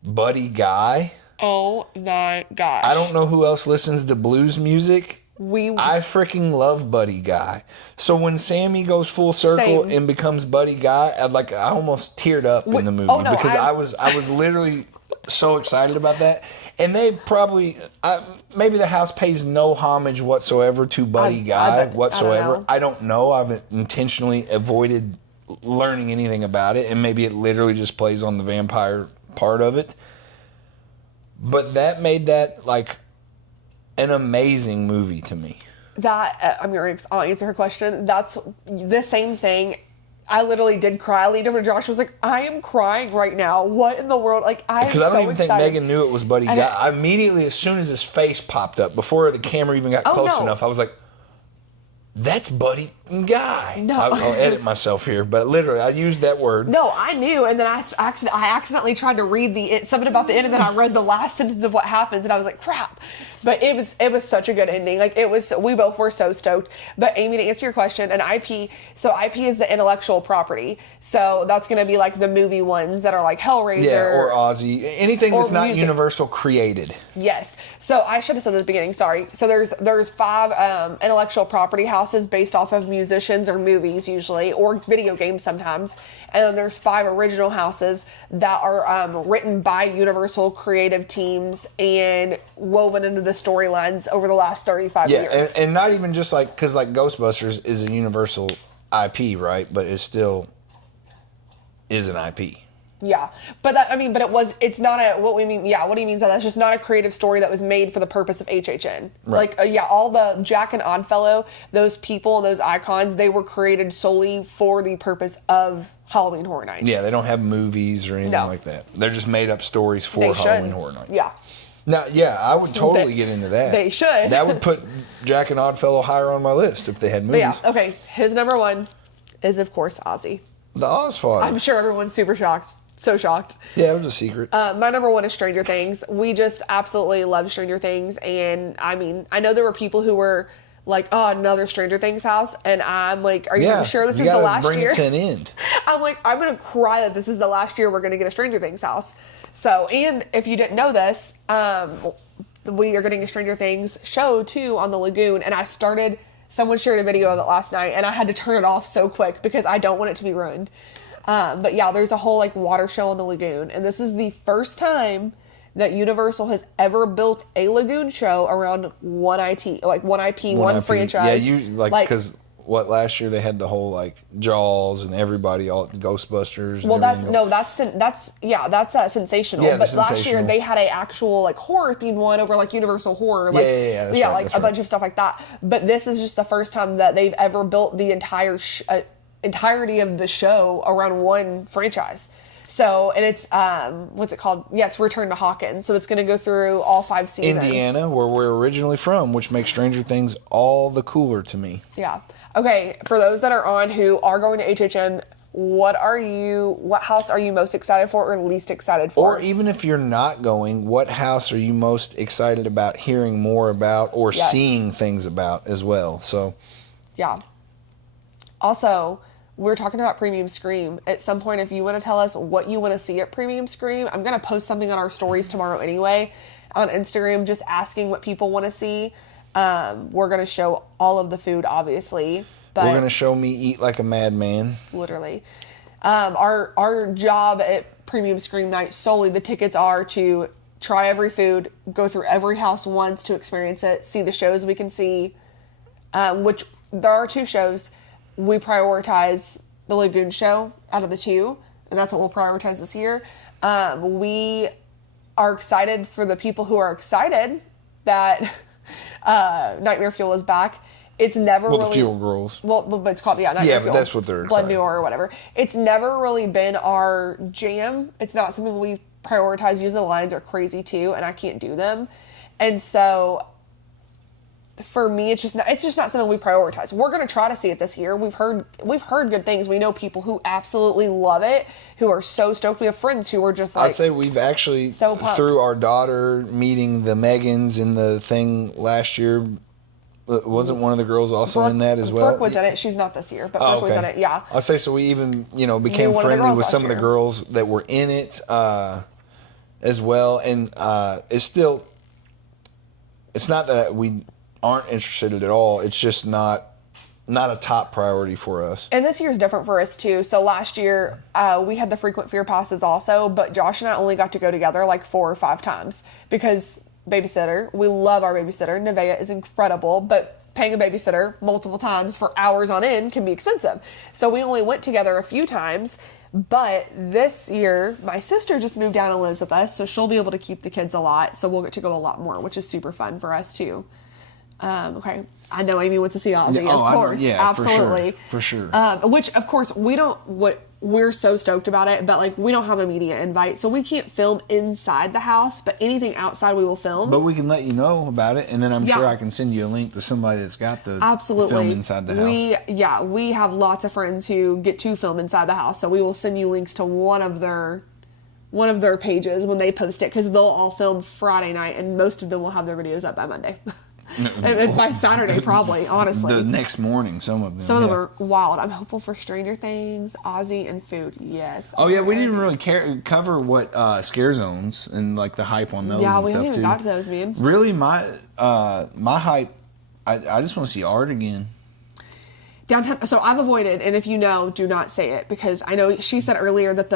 Buddy Guy. Oh my gosh. I don't know who else listens to blues music. I freaking love Buddy Guy. So when Sammy goes full circle and becomes Buddy Guy, I almost teared up in the movie because I was literally so excited about that. And they probably, maybe the house pays no homage whatsoever to Buddy Guy whatsoever. I don't know. I've intentionally avoided learning anything about it, and maybe it literally just plays on the vampire part of it. But that made that an amazing movie to me. I'll answer her question. That's the same thing I literally did cry. I leaned over to Josh. Was like, I am crying right now. What in the world? Like, I am so excited. Because I don't even think Megan knew it was Buddy Guy. I immediately, as soon as his face popped up, before the camera even got close enough, I was like, that's Buddy Guy. No. I'll edit myself here, but literally, I used that word. No, I knew, and then I accidentally tried to read something about the end, and then I read the last sentence of what happens, and I was like, crap. But it was such a good ending. Like, we both were so stoked. But Amy, to answer your question, an IP, so IP is the intellectual property. So that's going to be like the movie ones that are like Hellraiser. Yeah, or Ozzy. Anything that's not music. Universal created. Yes. So I should have said this at the beginning, sorry. So there's 5 intellectual property houses based off of musicians or movies usually, or video games sometimes. And then there's 5 original houses that are written by Universal creative teams and woven into the storylines over the last 35 years. Yeah, and not even just like, because like Ghostbusters is a Universal IP, right? But it still is an IP. Yeah, but it's not a, what he means by that's just not a creative story that was made for the purpose of HHN. Right. Like, all the Jack and Oddfellow, those people and those icons, they were created solely for the purpose of Halloween Horror Nights. Yeah, they don't have movies or anything like that. They're just made up stories for Halloween Horror Nights. Yeah. Now, yeah, I would totally get into that. They should. That would put Jack and Oddfellow higher on my list if they had movies. But yeah, okay. His number 1 is, of course, Ozzy. The Ozfather. I'm sure everyone's super shocked. So shocked. Yeah, it was a secret. My number 1 is Stranger Things. We just absolutely love Stranger Things. And, I mean, I know there were people who were like, oh, another Stranger Things house. And I'm like, are you sure this is the last year? Bring it to an end. I'm like, I'm going to cry that this is the last year we're going to get a Stranger Things house. So, and if you didn't know this, we are getting a Stranger Things show, too, on the Lagoon. And someone shared a video of it last night. And I had to turn it off so quick because I don't want it to be ruined. But yeah, there's a whole like water show on the Lagoon, and this is the first time that Universal has ever built a Lagoon show around one IP, one franchise. Yeah, because last year they had the whole like Jaws and everybody, all Ghostbusters. Well, that's Sensational. Yeah, but last year they had a actual like horror themed one over like Universal Horror. Like, that's right, like a bunch of stuff like that. But this is just the first time that they've ever built the entirety of the show around one franchise. So, and it's what's it called? Yeah, it's Return to Hawkins. So it's going to go through all 5 seasons. Indiana, where we're originally from, which makes Stranger Things all the cooler to me. Yeah. Okay, for those that are on who are going to HHN, what house are you most excited for or least excited for? Or even if you're not going, what house are you most excited about hearing more about or seeing things about as well? So, yeah. Also, we're talking about Premium Scream. At some point, if you want to tell us what you want to see at Premium Scream, I'm going to post something on our stories tomorrow anyway on Instagram, just asking what people want to see. We're going to show all of the food, obviously. But we're going to show me eat like a madman. Literally. Our job at Premium Scream Night, solely the tickets are to try every food, go through every house once to experience it, see the shows we can see, which there are 2 shows. We prioritize the Lagoon show out of the 2, and that's what we'll prioritize this year. We are excited for the people who are excited that Nightmare Fuel is back. It's never really... the Fuel Girls. Well, but it's called, Nightmare Fuel. Yeah, but that's what they're Blood New or whatever. It's never really been our jam. It's not something we prioritize. Usually the lines are crazy, too, and I can't do them. And so... for me, it's just not something we prioritize. We're going to try to see it this year. We've heard good things. We know people who absolutely love it, who are so stoked. We have friends who are just like... I say we've actually, through our daughter meeting the Megans in the thing last year, wasn't one of the girls also in that as well? Brooke was in it. She's not this year, but Brooke was in it, yeah. I'll say, so we even, became friendly with some of the girls that were in it as well. And it's not that we aren't interested at all. It's just not a top priority for us. And this year's different for us too. So last year we had the frequent fear passes also, but Josh and I only got to go together like 4 or 5 times because babysitter. We love our babysitter. Nevaeh is incredible, but paying a babysitter multiple times for hours on end can be expensive. So we only went together a few times. But this year, my sister just moved down and lives with us, so she'll be able to keep the kids a lot. So we'll get to go a lot more, which is super fun for us too. Okay. I know Amy wants to see Ozzy, of course. Absolutely. For sure. Which, of course, we're so stoked about it, but like we don't have a media invite, so we can't film inside the house, but anything outside we will film. But we can let you know about it, and then I'm sure I can send you a link to somebody that's got the film inside the house. We have lots of friends who get to film inside the house, so we will send you links to one of their pages when they post it, because they'll all film Friday night, and most of them will have their videos up by Monday. And by Saturday, probably, honestly. The next morning, some of them. Some of them are wild. I'm hopeful for Stranger Things, Ozzy, and food. Yes. Oh, yeah, we didn't really cover what scare zones and, like, the hype on those and stuff, too. Yeah, we haven't even got to those, man. Really, my hype, I just want to see art again. Downtown. So I've avoided, and if you know, do not say it, because I know she said earlier that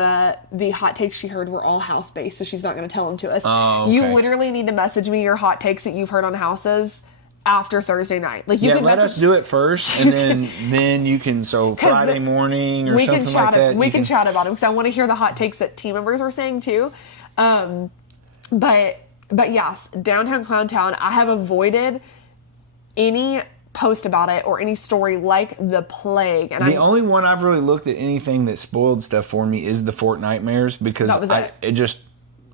the hot takes she heard were all house based, so she's not going to tell them to us. Oh, okay. You literally need to message me your hot takes that you've heard on houses after Thursday night. Like you can let us do it first, and then you can. So Friday morning or something like that. We can chat about them, because I want to hear the hot takes that team members were saying too. But yes, Downtown Clown Town. I have avoided any post about it or any story like the plague. And the only one I've really looked at anything that spoiled stuff for me is the Fort Nightmares, because that was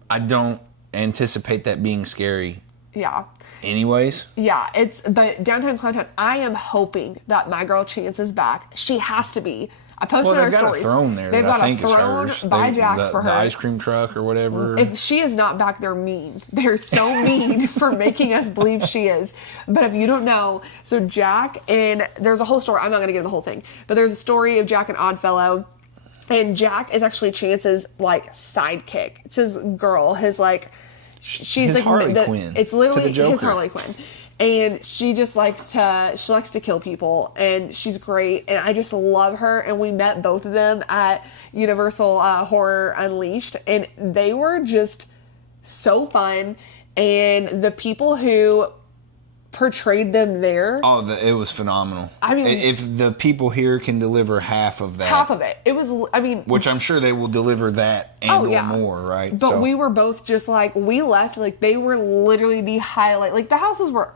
I don't anticipate that being scary. Yeah. Anyways. Yeah, but Downtown Clown Town, I am hoping that my girl Chance is back. She has to be. I posted her stories. They've got a throne there. They've got a throne by Jack for her. The ice cream truck or whatever. If she is not back, they're mean. They're so mean for making us believe she is. But if you don't know, so Jack, and there's a whole story. I'm not going to give the whole thing. But there's a story of Jack and Oddfellow. And Jack is actually Chance's, like, sidekick. It's his girl. His, like, she's his like Harley Quinn. It's literally his Harley Quinn. And she just likes to kill people, and she's great, and I just love her. And we met both of them at Universal Horror Unleashed, and they were just so fun. And the people who portrayed them there, it was phenomenal. I mean, if the people here can deliver half of that, it was. I mean, which I'm sure they will deliver that and or more, right? But we were both just like, we left like they were literally the highlight. Like the houses were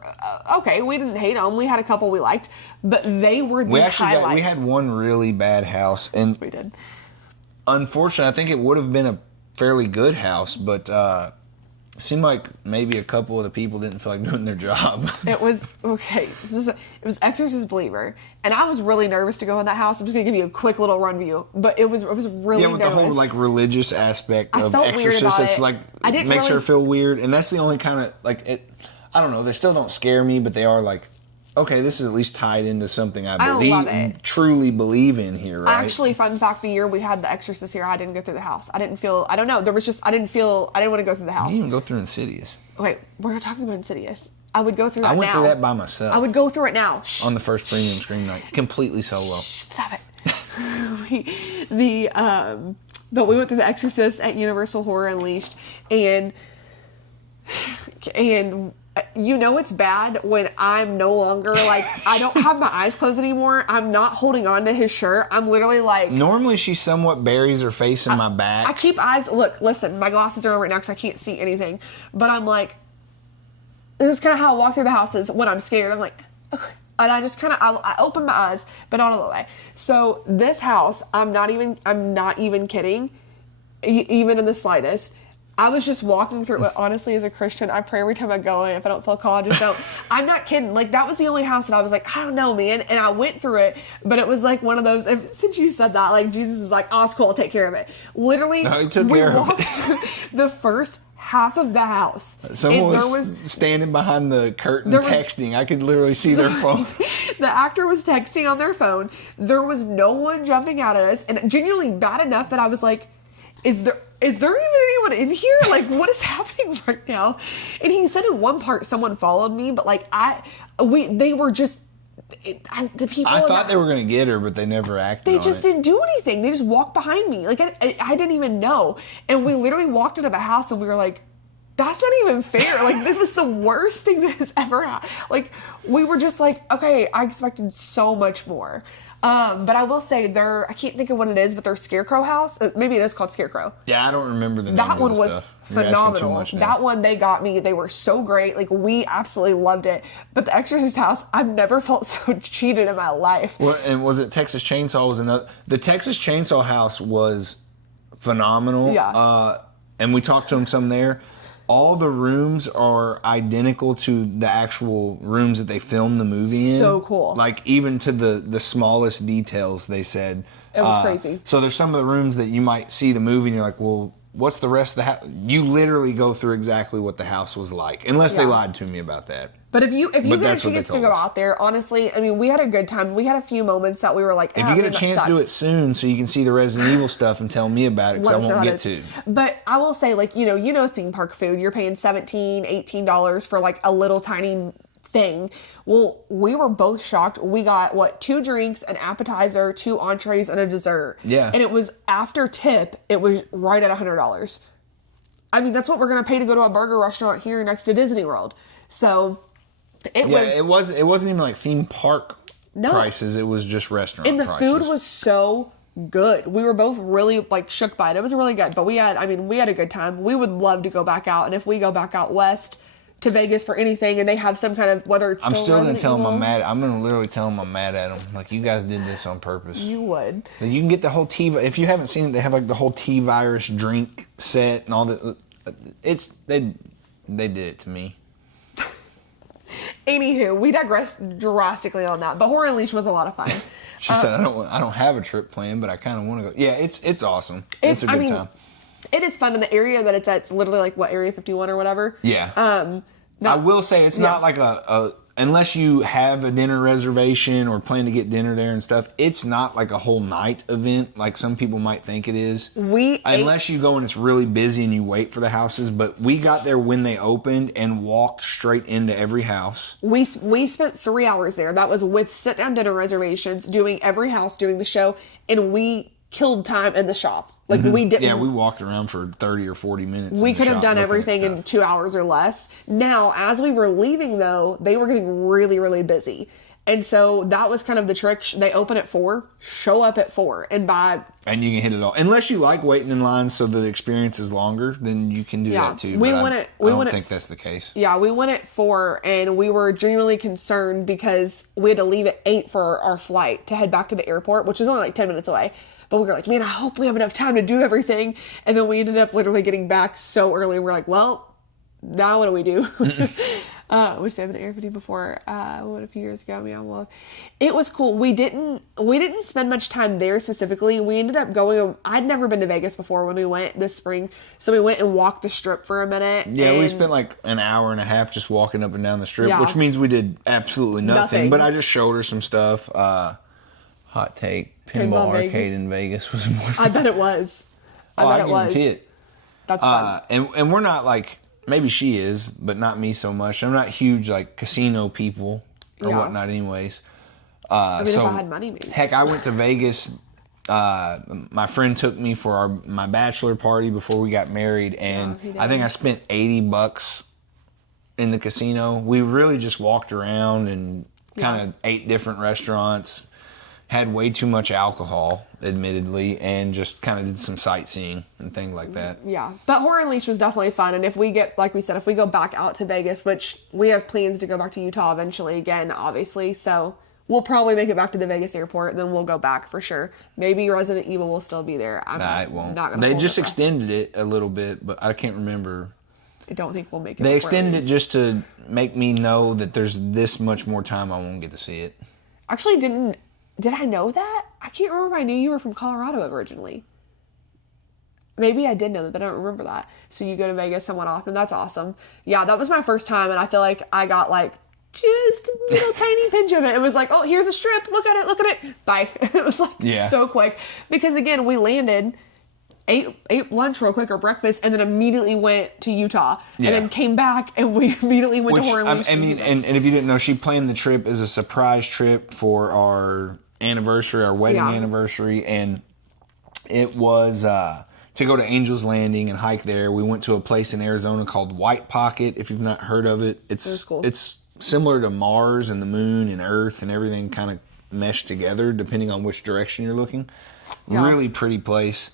okay. We didn't hate them. We had a couple we liked, but they were the highlight. We had one really bad house, and we did. Unfortunately, I think it would have been a fairly good house, but. It seemed like maybe a couple of the people didn't feel like doing their job. It was, okay, it was Exorcist Believer, and I was really nervous to go in that house. I'm just going to give you a quick little run view, but I was really nervous. The whole, like, religious aspect of Exorcist, it's like, it makes her feel weird, and that's the only kind of, like, I don't know, they still don't scare me, but they are like, okay, this is at least tied into something I truly believe in here, right? Actually, fun fact, the year we had The Exorcist here, I didn't go through the house. I didn't want to go through the house. You didn't even go through Insidious. Okay, we're not talking about Insidious. I would go through that now. I went through that by myself. I would go through it now. On the first premium screen night. Completely solo. Stop it. But we went through The Exorcist at Universal Horror Unleashed, and you know it's bad when I'm no longer, like, I don't have my eyes closed anymore. I'm not holding on to his shirt. I'm literally like... Normally she somewhat buries her face in my back. I keep eyes... Look, listen, my glasses are on right now because I can't see anything. But I'm like... This is kind of how I walk through the houses when I'm scared. I'm like... Okay. And I just kind of... I open my eyes, but not all the way. So this house, I'm not even kidding. Even in the slightest. I was just walking through it. Honestly, as a Christian, I pray every time I go in. If I don't feel called, I just don't. I'm not kidding. Like, that was the only house that I was like, I don't know, man. And I went through it, but it was like one of those, since you said that, like, Jesus was like, oh, it's cool, I'll take care of it. Literally, we walked through the first half of the house. Someone was standing behind the curtain texting. I could literally see their phone. The actor was texting on their phone. There was no one jumping out at us. And genuinely bad enough that I was like, is there even anyone in here? Like, what is happening right now? And he said in one part someone followed me, but like they were just the people. I thought they were gonna get her, but they never acted. They just didn't do anything. They just walked behind me. Like I didn't even know. And we literally walked into the house and we were like, that's not even fair. Like, this was the worst thing that has ever happened. Like, we were just like, okay, I expected so much more. But I will say I can't think of what it is, but their Scarecrow house, maybe it is called Scarecrow. Yeah, I don't remember the name That of one the was stuff. phenomenal. That one they got me. They were so great. Like, we absolutely loved it. But the Exorcist house, I've never felt so cheated in my life. Well, and was it Texas Chainsaw was another? The Texas Chainsaw house was phenomenal. Yeah. And we talked to them some there. All the rooms are identical to the actual rooms that they filmed the movie in. So cool. Like, even to the smallest details, they said. It was crazy. So there's some of the rooms that you might see the movie and you're like, well, what's the rest of the house? You literally go through exactly what the house was like. Unless they lied to me about that. But if you get a chance to go out there, honestly, I mean, we had a good time. We had a few moments that we were like, if you get a chance, do it soon so you can see the Resident Evil stuff and tell me about it, because I won't get to. But I will say, like, you know, theme park food, you're paying $17, $18 for like a little tiny thing. Well, we were both shocked. We got 2 drinks, an appetizer, 2 entrees, and a dessert. Yeah. And it was after tip, it was right at $100. I mean, that's what we're going to pay to go to a burger restaurant here next to Disney World. So it wasn't even like theme park prices. It was just restaurant prices. And the food was so good. We were both really like shook by it. It was really good. But we had a good time. We would love to go back out. And if we go back out west to Vegas for anything and they have some kind of, whether it's I'm still going to tell them I'm mad. I'm going to literally tell them I'm mad at them. Like, you guys did this on purpose. You would. You can get the whole T. If you haven't seen it, they have like the whole T-virus drink set and all that. They did it to me. Anywho, we digressed drastically on that, but Horror Unleashed was a lot of fun. She said, "I don't have a trip planned, but I kind of want to go." Yeah, it's awesome. It's a good time. It is fun in the area that it's at. It's literally like Area 51 or whatever. Yeah. I will say it's not like a unless you have a dinner reservation or plan to get dinner there and stuff. It's not like a whole night event like some people might think it is. Unless you go and it's really busy and you wait for the houses. But we got there when they opened and walked straight into every house. We spent 3 hours there. That was with sit down dinner reservations, doing every house, doing the show, and we killed time in the shop. Like, we didn't. Yeah, we walked around for 30 or 40 minutes. We could have done everything in 2 hours or less. Now, as we were leaving, though, they were getting really, really busy. And so that was kind of the trick. They open at 4, show up at 4, and you can hit it all. Unless you like waiting in line so the experience is longer, then you can do that too. I don't think that's the case. Yeah, we went at 4, and we were genuinely concerned because we had to leave at 8 for our flight to head back to the airport, which was only like 10 minutes away. But we were like, man, I hope we have enough time to do everything. And then we ended up literally getting back so early. We're like, well, now what do we do? We stayed in the Air before, a few years ago. Yeah, well, it was cool. We didn't spend much time there specifically. We ended up going. I'd never been to Vegas before when we went this spring, so we went and walked the Strip for a minute. Yeah, we spent like an hour and a half just walking up and down the Strip, which means we did absolutely nothing. But I just showed her some stuff. Hot take. Pinball arcade in Vegas was more fun. I bet it was. I guarantee it. That's fun. And we're not like, maybe she is, but not me so much. I'm not huge like casino people or whatnot anyways. If I had money, maybe. Heck, I went to Vegas. My friend took me for my bachelor party before we got married, and I think I spent $80 in the casino. We really just walked around and kind of ate different restaurants. Had way too much alcohol, admittedly, and just kind of did some sightseeing and things like that. Yeah, but Horror Unleashed was definitely fun. And if we get, like we said, if we go back out to Vegas, which we have plans to go back to Utah eventually again, obviously, so we'll probably make it back to the Vegas airport, and then we'll go back for sure. Maybe Resident Evil will still be there. Nah, it won't. They just extended it a little bit, but I can't remember. I don't think we'll make it. They extended it just to make me know that there's this much more time I won't get to see it. Actually, did I know that? I can't remember if I knew you were from Colorado originally. Maybe I did know that, but I don't remember that. So you go to Vegas somewhat often. That's awesome. Yeah, that was my first time, and I feel like I got like just a little tiny pinch of it. It was like, oh, here's a Strip. Look at it. Bye. It was like so quick. Because again, we landed, ate lunch real quick or breakfast, and then immediately went to Utah. And then came back, and we immediately went to Horror Unleashed. I mean, and if you didn't know, she planned the trip as a surprise trip for our anniversary, our wedding anniversary, and it was to go to Angel's Landing and hike there. We went to a place in Arizona called White Pocket. If you've not heard of it, it's cool. It's similar to Mars and the moon and Earth and everything kind of mesh together depending on which direction you're looking. Yeah. Really pretty place.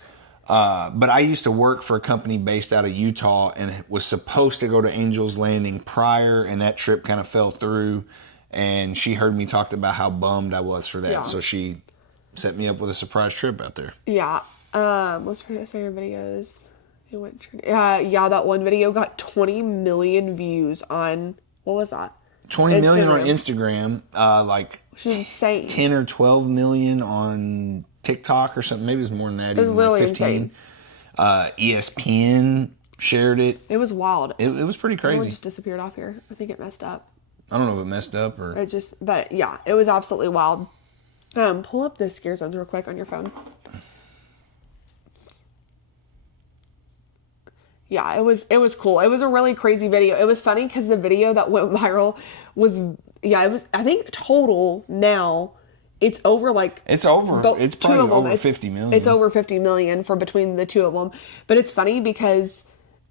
But I used to work for a company based out of Utah and was supposed to go to Angel's Landing prior, and that trip kind of fell through. And she heard me talk about how bummed I was for that. Yeah. So she set me up with a surprise trip out there. Yeah. What's her videos? It went yeah, that one video got 20 million views on, what was that? 20 million on Instagram, like insane. 10 or 12 million on TikTok or something. Maybe it was more than that. It was literally like 15. Insane. ESPN shared it. It was wild. It was pretty crazy. It just disappeared off here. I think it messed up. I don't know if it messed up or... But yeah, it was absolutely wild. Pull up the scare zones real quick on your phone. Yeah, it was cool. It was a really crazy video. It was funny because the video that went viral was, I think total now, it's over like... It's over. It's probably over 50 million. It's over 50 million for between the two of them. But it's funny because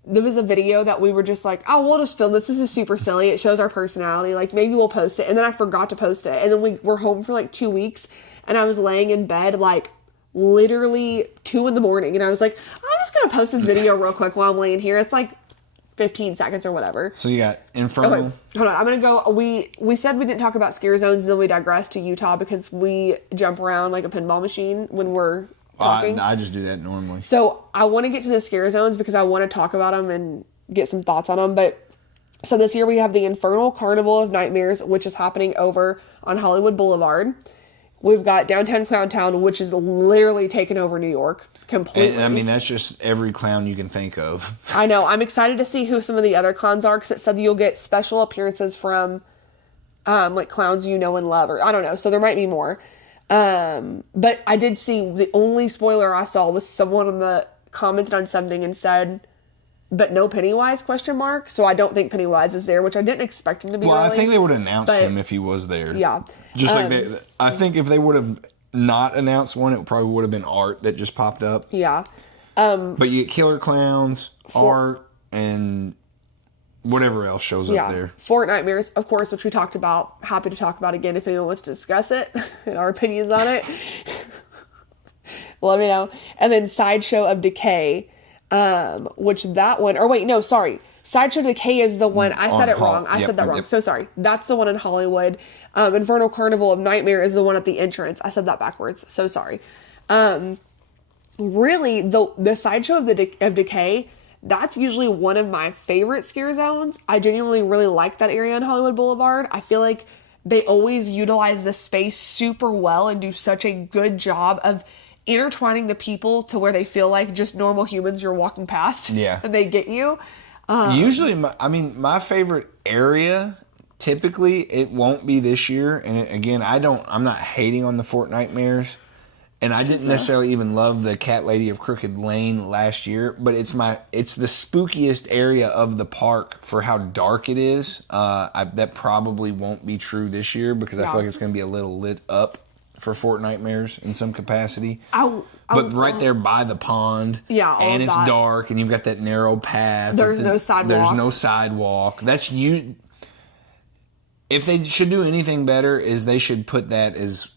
there was a video that we were just like, oh, we'll just film this. This is super silly. It shows our personality. Like, maybe we'll post it. And then I forgot to post it. And then we were home for like 2 weeks. And I was laying in bed like literally 2 a.m. And I was like, I'm just going to post this video real quick while I'm laying here. It's like 15 seconds or whatever. So you got Infernal. Okay, hold on. I'm going to go. We said we didn't talk about scare zones. And then we digressed to Utah because we jump around like a pinball machine when we're talking. I just do that normally. So I want to get to the scare zones because I want to talk about them and get some thoughts on them. But so this year we have the Infernal Carnival of Nightmares, which is happening over on Hollywood Boulevard. We've got Downtown Clown Town, which is literally taken over New York completely. I mean, that's just every clown you can think of. I know. I'm excited to see who some of the other clowns are because it said that you'll get special appearances from like clowns you know and love, or I don't know. So there might be more. But I did see, the only spoiler I saw was someone in the commented on something and said, but no Pennywise, question mark. So I don't think Pennywise is there, which I didn't expect him to be. Well, really. I think they would have announced him if he was there. Yeah. Just like I think if they would have not announced one, it probably would have been Art that just popped up. Yeah. But you get Killer Clowns, Art, and whatever else shows up there. Fort Nightmares, of course, which we talked about. Happy to talk about again if anyone wants to discuss it and our opinions on it. Let me know. And then Sideshow of Decay, which that one, or wait, no, sorry. Sideshow Decay is the one, I said it wrong. I said that wrong. So sorry. That's the one in Hollywood. Infernal Carnival of Nightmare is the one at the entrance. I said that backwards. So sorry. Really, the Sideshow of Decay, that's usually one of my favorite scare zones. I genuinely really like that area on Hollywood Boulevard. I feel like they always utilize the space super well and do such a good job of intertwining the people to where they feel like just normal humans you're walking past. Yeah. And they get you. Usually, my favorite area, typically, it won't be this year. And again, I'm not hating on the Fort Nightmares. And I didn't necessarily even love the Cat Lady of Crooked Lane last year, but it's the spookiest area of the park for how dark it is. That probably won't be true this year because I feel like it's going to be a little lit up for Fort Nightmares in some capacity. But right there by the pond, and it's dark, and you've got that narrow path. There's no sidewalk. That's you. If they should do anything better, is they should put that as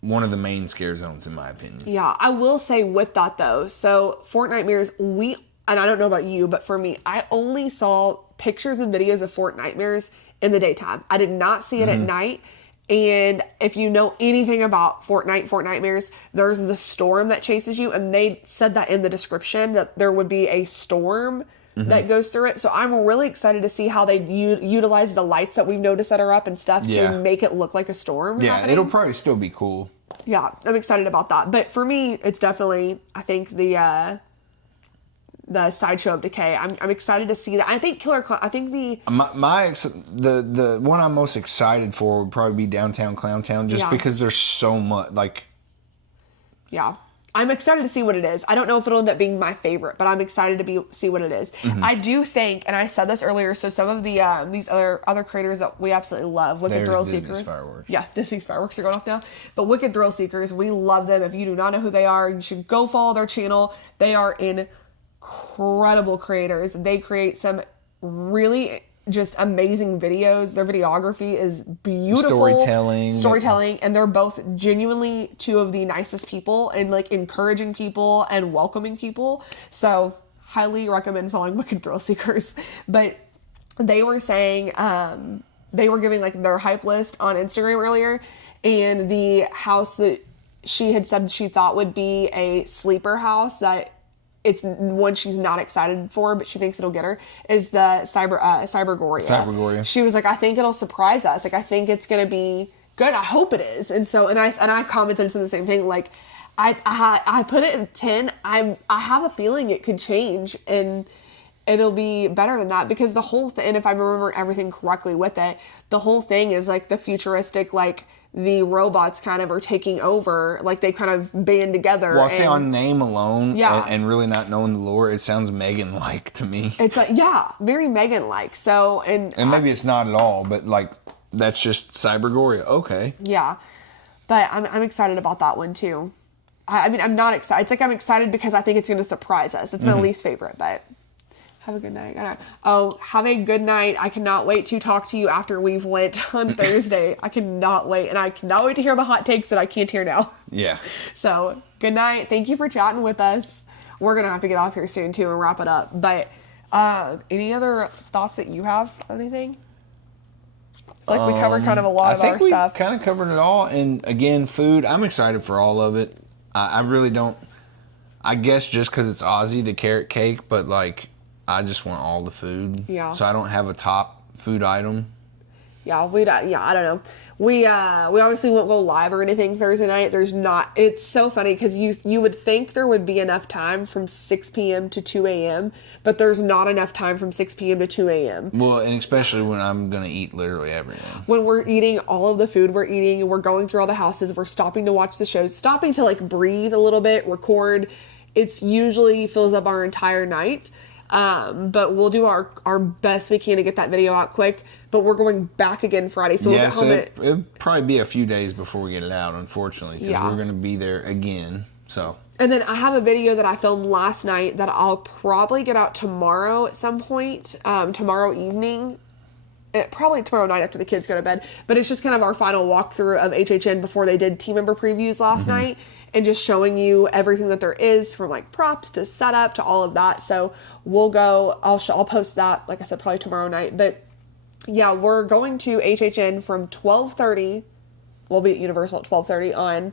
one of the main scare zones, in my opinion. Yeah, I will say with that though. So Fort Nightmares, and I don't know about you, but for me, I only saw pictures and videos of Fort Nightmares in the daytime. I did not see it at night. And if you know anything about Fort Nightmares, there's the storm that chases you. And they said that in the description that there would be a storm that goes through it. So I'm really excited to see how they utilize the lights that we've noticed that are up and stuff to make it look like a storm. Yeah, happening. It'll probably still be cool. Yeah, I'm excited about that. But for me, it's definitely, I think the Sideshow of Decay. I'm excited to see that. I think the one I'm most excited for would probably be Downtown Clown Town, just because there's so much Yeah, I'm excited to see what it is. I don't know if it'll end up being my favorite, but I'm excited to see what it is. I do think, and I said this earlier. So some of the these other creators that we absolutely love, Wicked Thrill Seekers. Fireworks. Yeah, Disney's fireworks are going off now. But Wicked Thrill Seekers, we love them. If you do not know who they are, you should go follow their channel. They are incredible creators. They create some really just amazing videos. Their videography is beautiful. Storytelling. And they're both genuinely two of the nicest people and like encouraging people and welcoming people. So highly recommend following Wicked Thrill Seekers. But they were saying, they were giving like their hype list on Instagram earlier, and the house that she had said she thought would be a sleeper house that it's one she's not excited for, but she thinks it'll get her, is the Cybergoria. Cybergoria. She was like, I think it'll surprise us. Like, I think it's going to be good. I hope it is. And so, and I commented and said the same thing. Like, I put it in 10. I have a feeling it could change and it'll be better than that, because the whole thing, and if I remember everything correctly with it, the whole thing is like the futuristic, like, the robots kind of are taking over, like they kind of band together. Well, I'll say on name alone, and really not knowing the lore, it sounds Megan-like to me. It's like, yeah, very Megan-like. So, and maybe it's not at all, but like that's just Cybergoria. Okay. Yeah, but I'm excited about that one too. I mean, I'm not excited. It's like I'm excited because I think it's going to surprise us. It's my least favorite, but. Have a good night. Have a good night. I cannot wait to talk to you after we've went on Thursday. I cannot wait. And I cannot wait to hear the hot takes that I can't hear now. Yeah. So, good night. Thank you for chatting with us. We're going to have to get off here soon, too, and wrap it up. But any other thoughts that you have of anything? I feel like we covered kind of a lot of our stuff. I think we kind of covered it all. And, again, food, I'm excited for all of it. I really don't. I guess just because it's Aussie, the carrot cake, but, like, I just want all the food. Yeah. So I don't have a top food item. Yeah, I don't know. We obviously won't go live or anything Thursday night. There's not. It's so funny because you would think there would be enough time from 6 p.m. to 2 a.m., but there's not enough time from 6 p.m. to 2 a.m. Well, and especially when I'm going to eat literally everything. When we're eating all of the food we're eating, we're going through all the houses, we're stopping to watch the shows, stopping to like breathe a little bit, record. It's usually fills up our entire night. But we'll do our best we can to get that video out quick. But we're going back again Friday, so we'll get home it'll probably be a few days before we get it out, unfortunately, because we're going to be there again. So. And then I have a video that I filmed last night that I'll probably get out tomorrow at some point, tomorrow evening. Probably tomorrow night after the kids go to bed. But it's just kind of our final walkthrough of HHN before they did team member previews last night. And just showing you everything that there is, from like props to setup to all of that. So we'll go, I'll post that, like I said, probably tomorrow night. But yeah, we're going to HHN from 12:30. We'll be at Universal at 12:30 on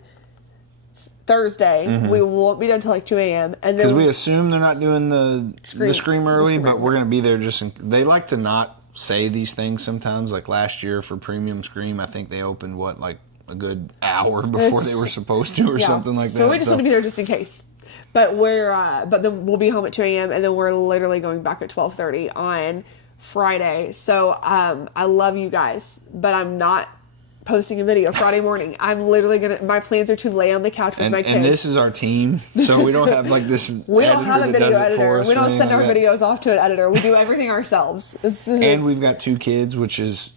Thursday. We won't be done until like 2 a.m. And then because we assume they're not doing the Scream early, but we're going to be there they like to not say these things sometimes. Like last year for Premium Scream, I think they opened like a good hour before they were supposed to, or something like that. So we just want to be there just in case. But but then we'll be home at 2 a.m. and then we're literally going back at 12:30 on Friday. So I love you guys, but I'm not posting a video Friday morning. I'm literally my plans are to lay on the couch with my kids. And this is our team, so we don't have like this. We don't have a video editor. We don't send our videos off to an editor. We do everything ourselves. And we've got 2 kids, which is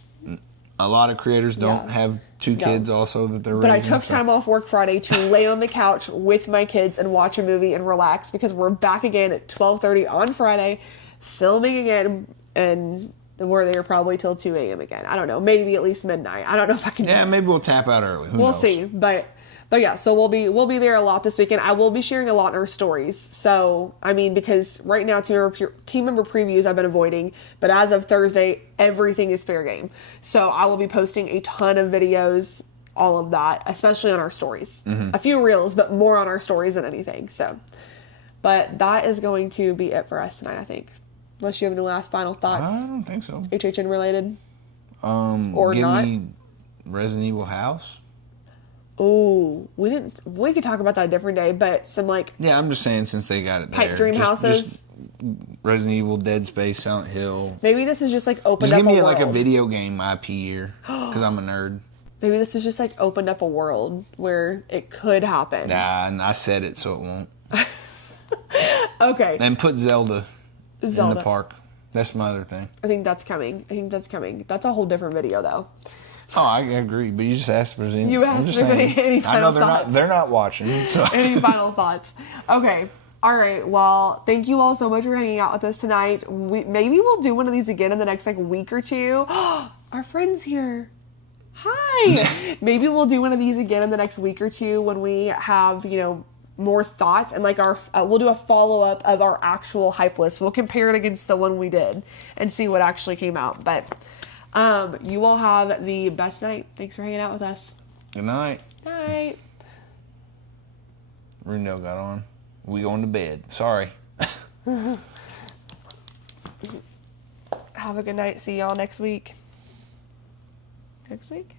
a lot of creators don't have 2 kids also that they're raising. But I took time off work Friday to lay on the couch with my kids and watch a movie and relax, because we're back again at 12:30 on Friday, filming again, and we're there probably till 2 a.m. again. I don't know. Maybe at least midnight. I don't know if I can. Yeah, maybe we'll tap out early. We'll see. But yeah, so we'll be there a lot this weekend. I will be sharing a lot in our stories. So, I mean, because right now team member previews I've been avoiding, but as of Thursday, everything is fair game. So I will be posting a ton of videos, all of that, especially on our stories. A few reels, but more on our stories than anything. So, but that is going to be it for us tonight, I think. Unless you have any last final thoughts. I don't think so. HHN related? Or not? Resident Evil House? Oh, we could talk about that a different day, but some like... Yeah, I'm just saying since they got it there. Pipe dream houses. Just Resident Evil, Dead Space, Silent Hill. Maybe this is just like opened up a world. Just give me like a video game IP year, because I'm a nerd. Maybe this is just like opened up a world where it could happen. Nah, and I said it, so it won't. Okay. And put Zelda in the park. That's my other thing. I think that's coming. That's a whole different video, though. Oh, I agree, but you just asked if there's any. You asked if there's any final thoughts. They're not watching. So. Any final thoughts? Okay. All right. Well, thank you all so much for hanging out with us tonight. Maybe we'll do one of these again in the next like week or two. Our friend's here. Hi. Maybe we'll do one of these again in the next week or two when we have, more thoughts and like we'll do a follow-up of our actual hype list. We'll compare it against the one we did and see what actually came out. But you all have the best night. Thanks for hanging out with us. Good night. Night. Rundell got on. We going to bed. Sorry. Have a good night. See y'all next week. Next week?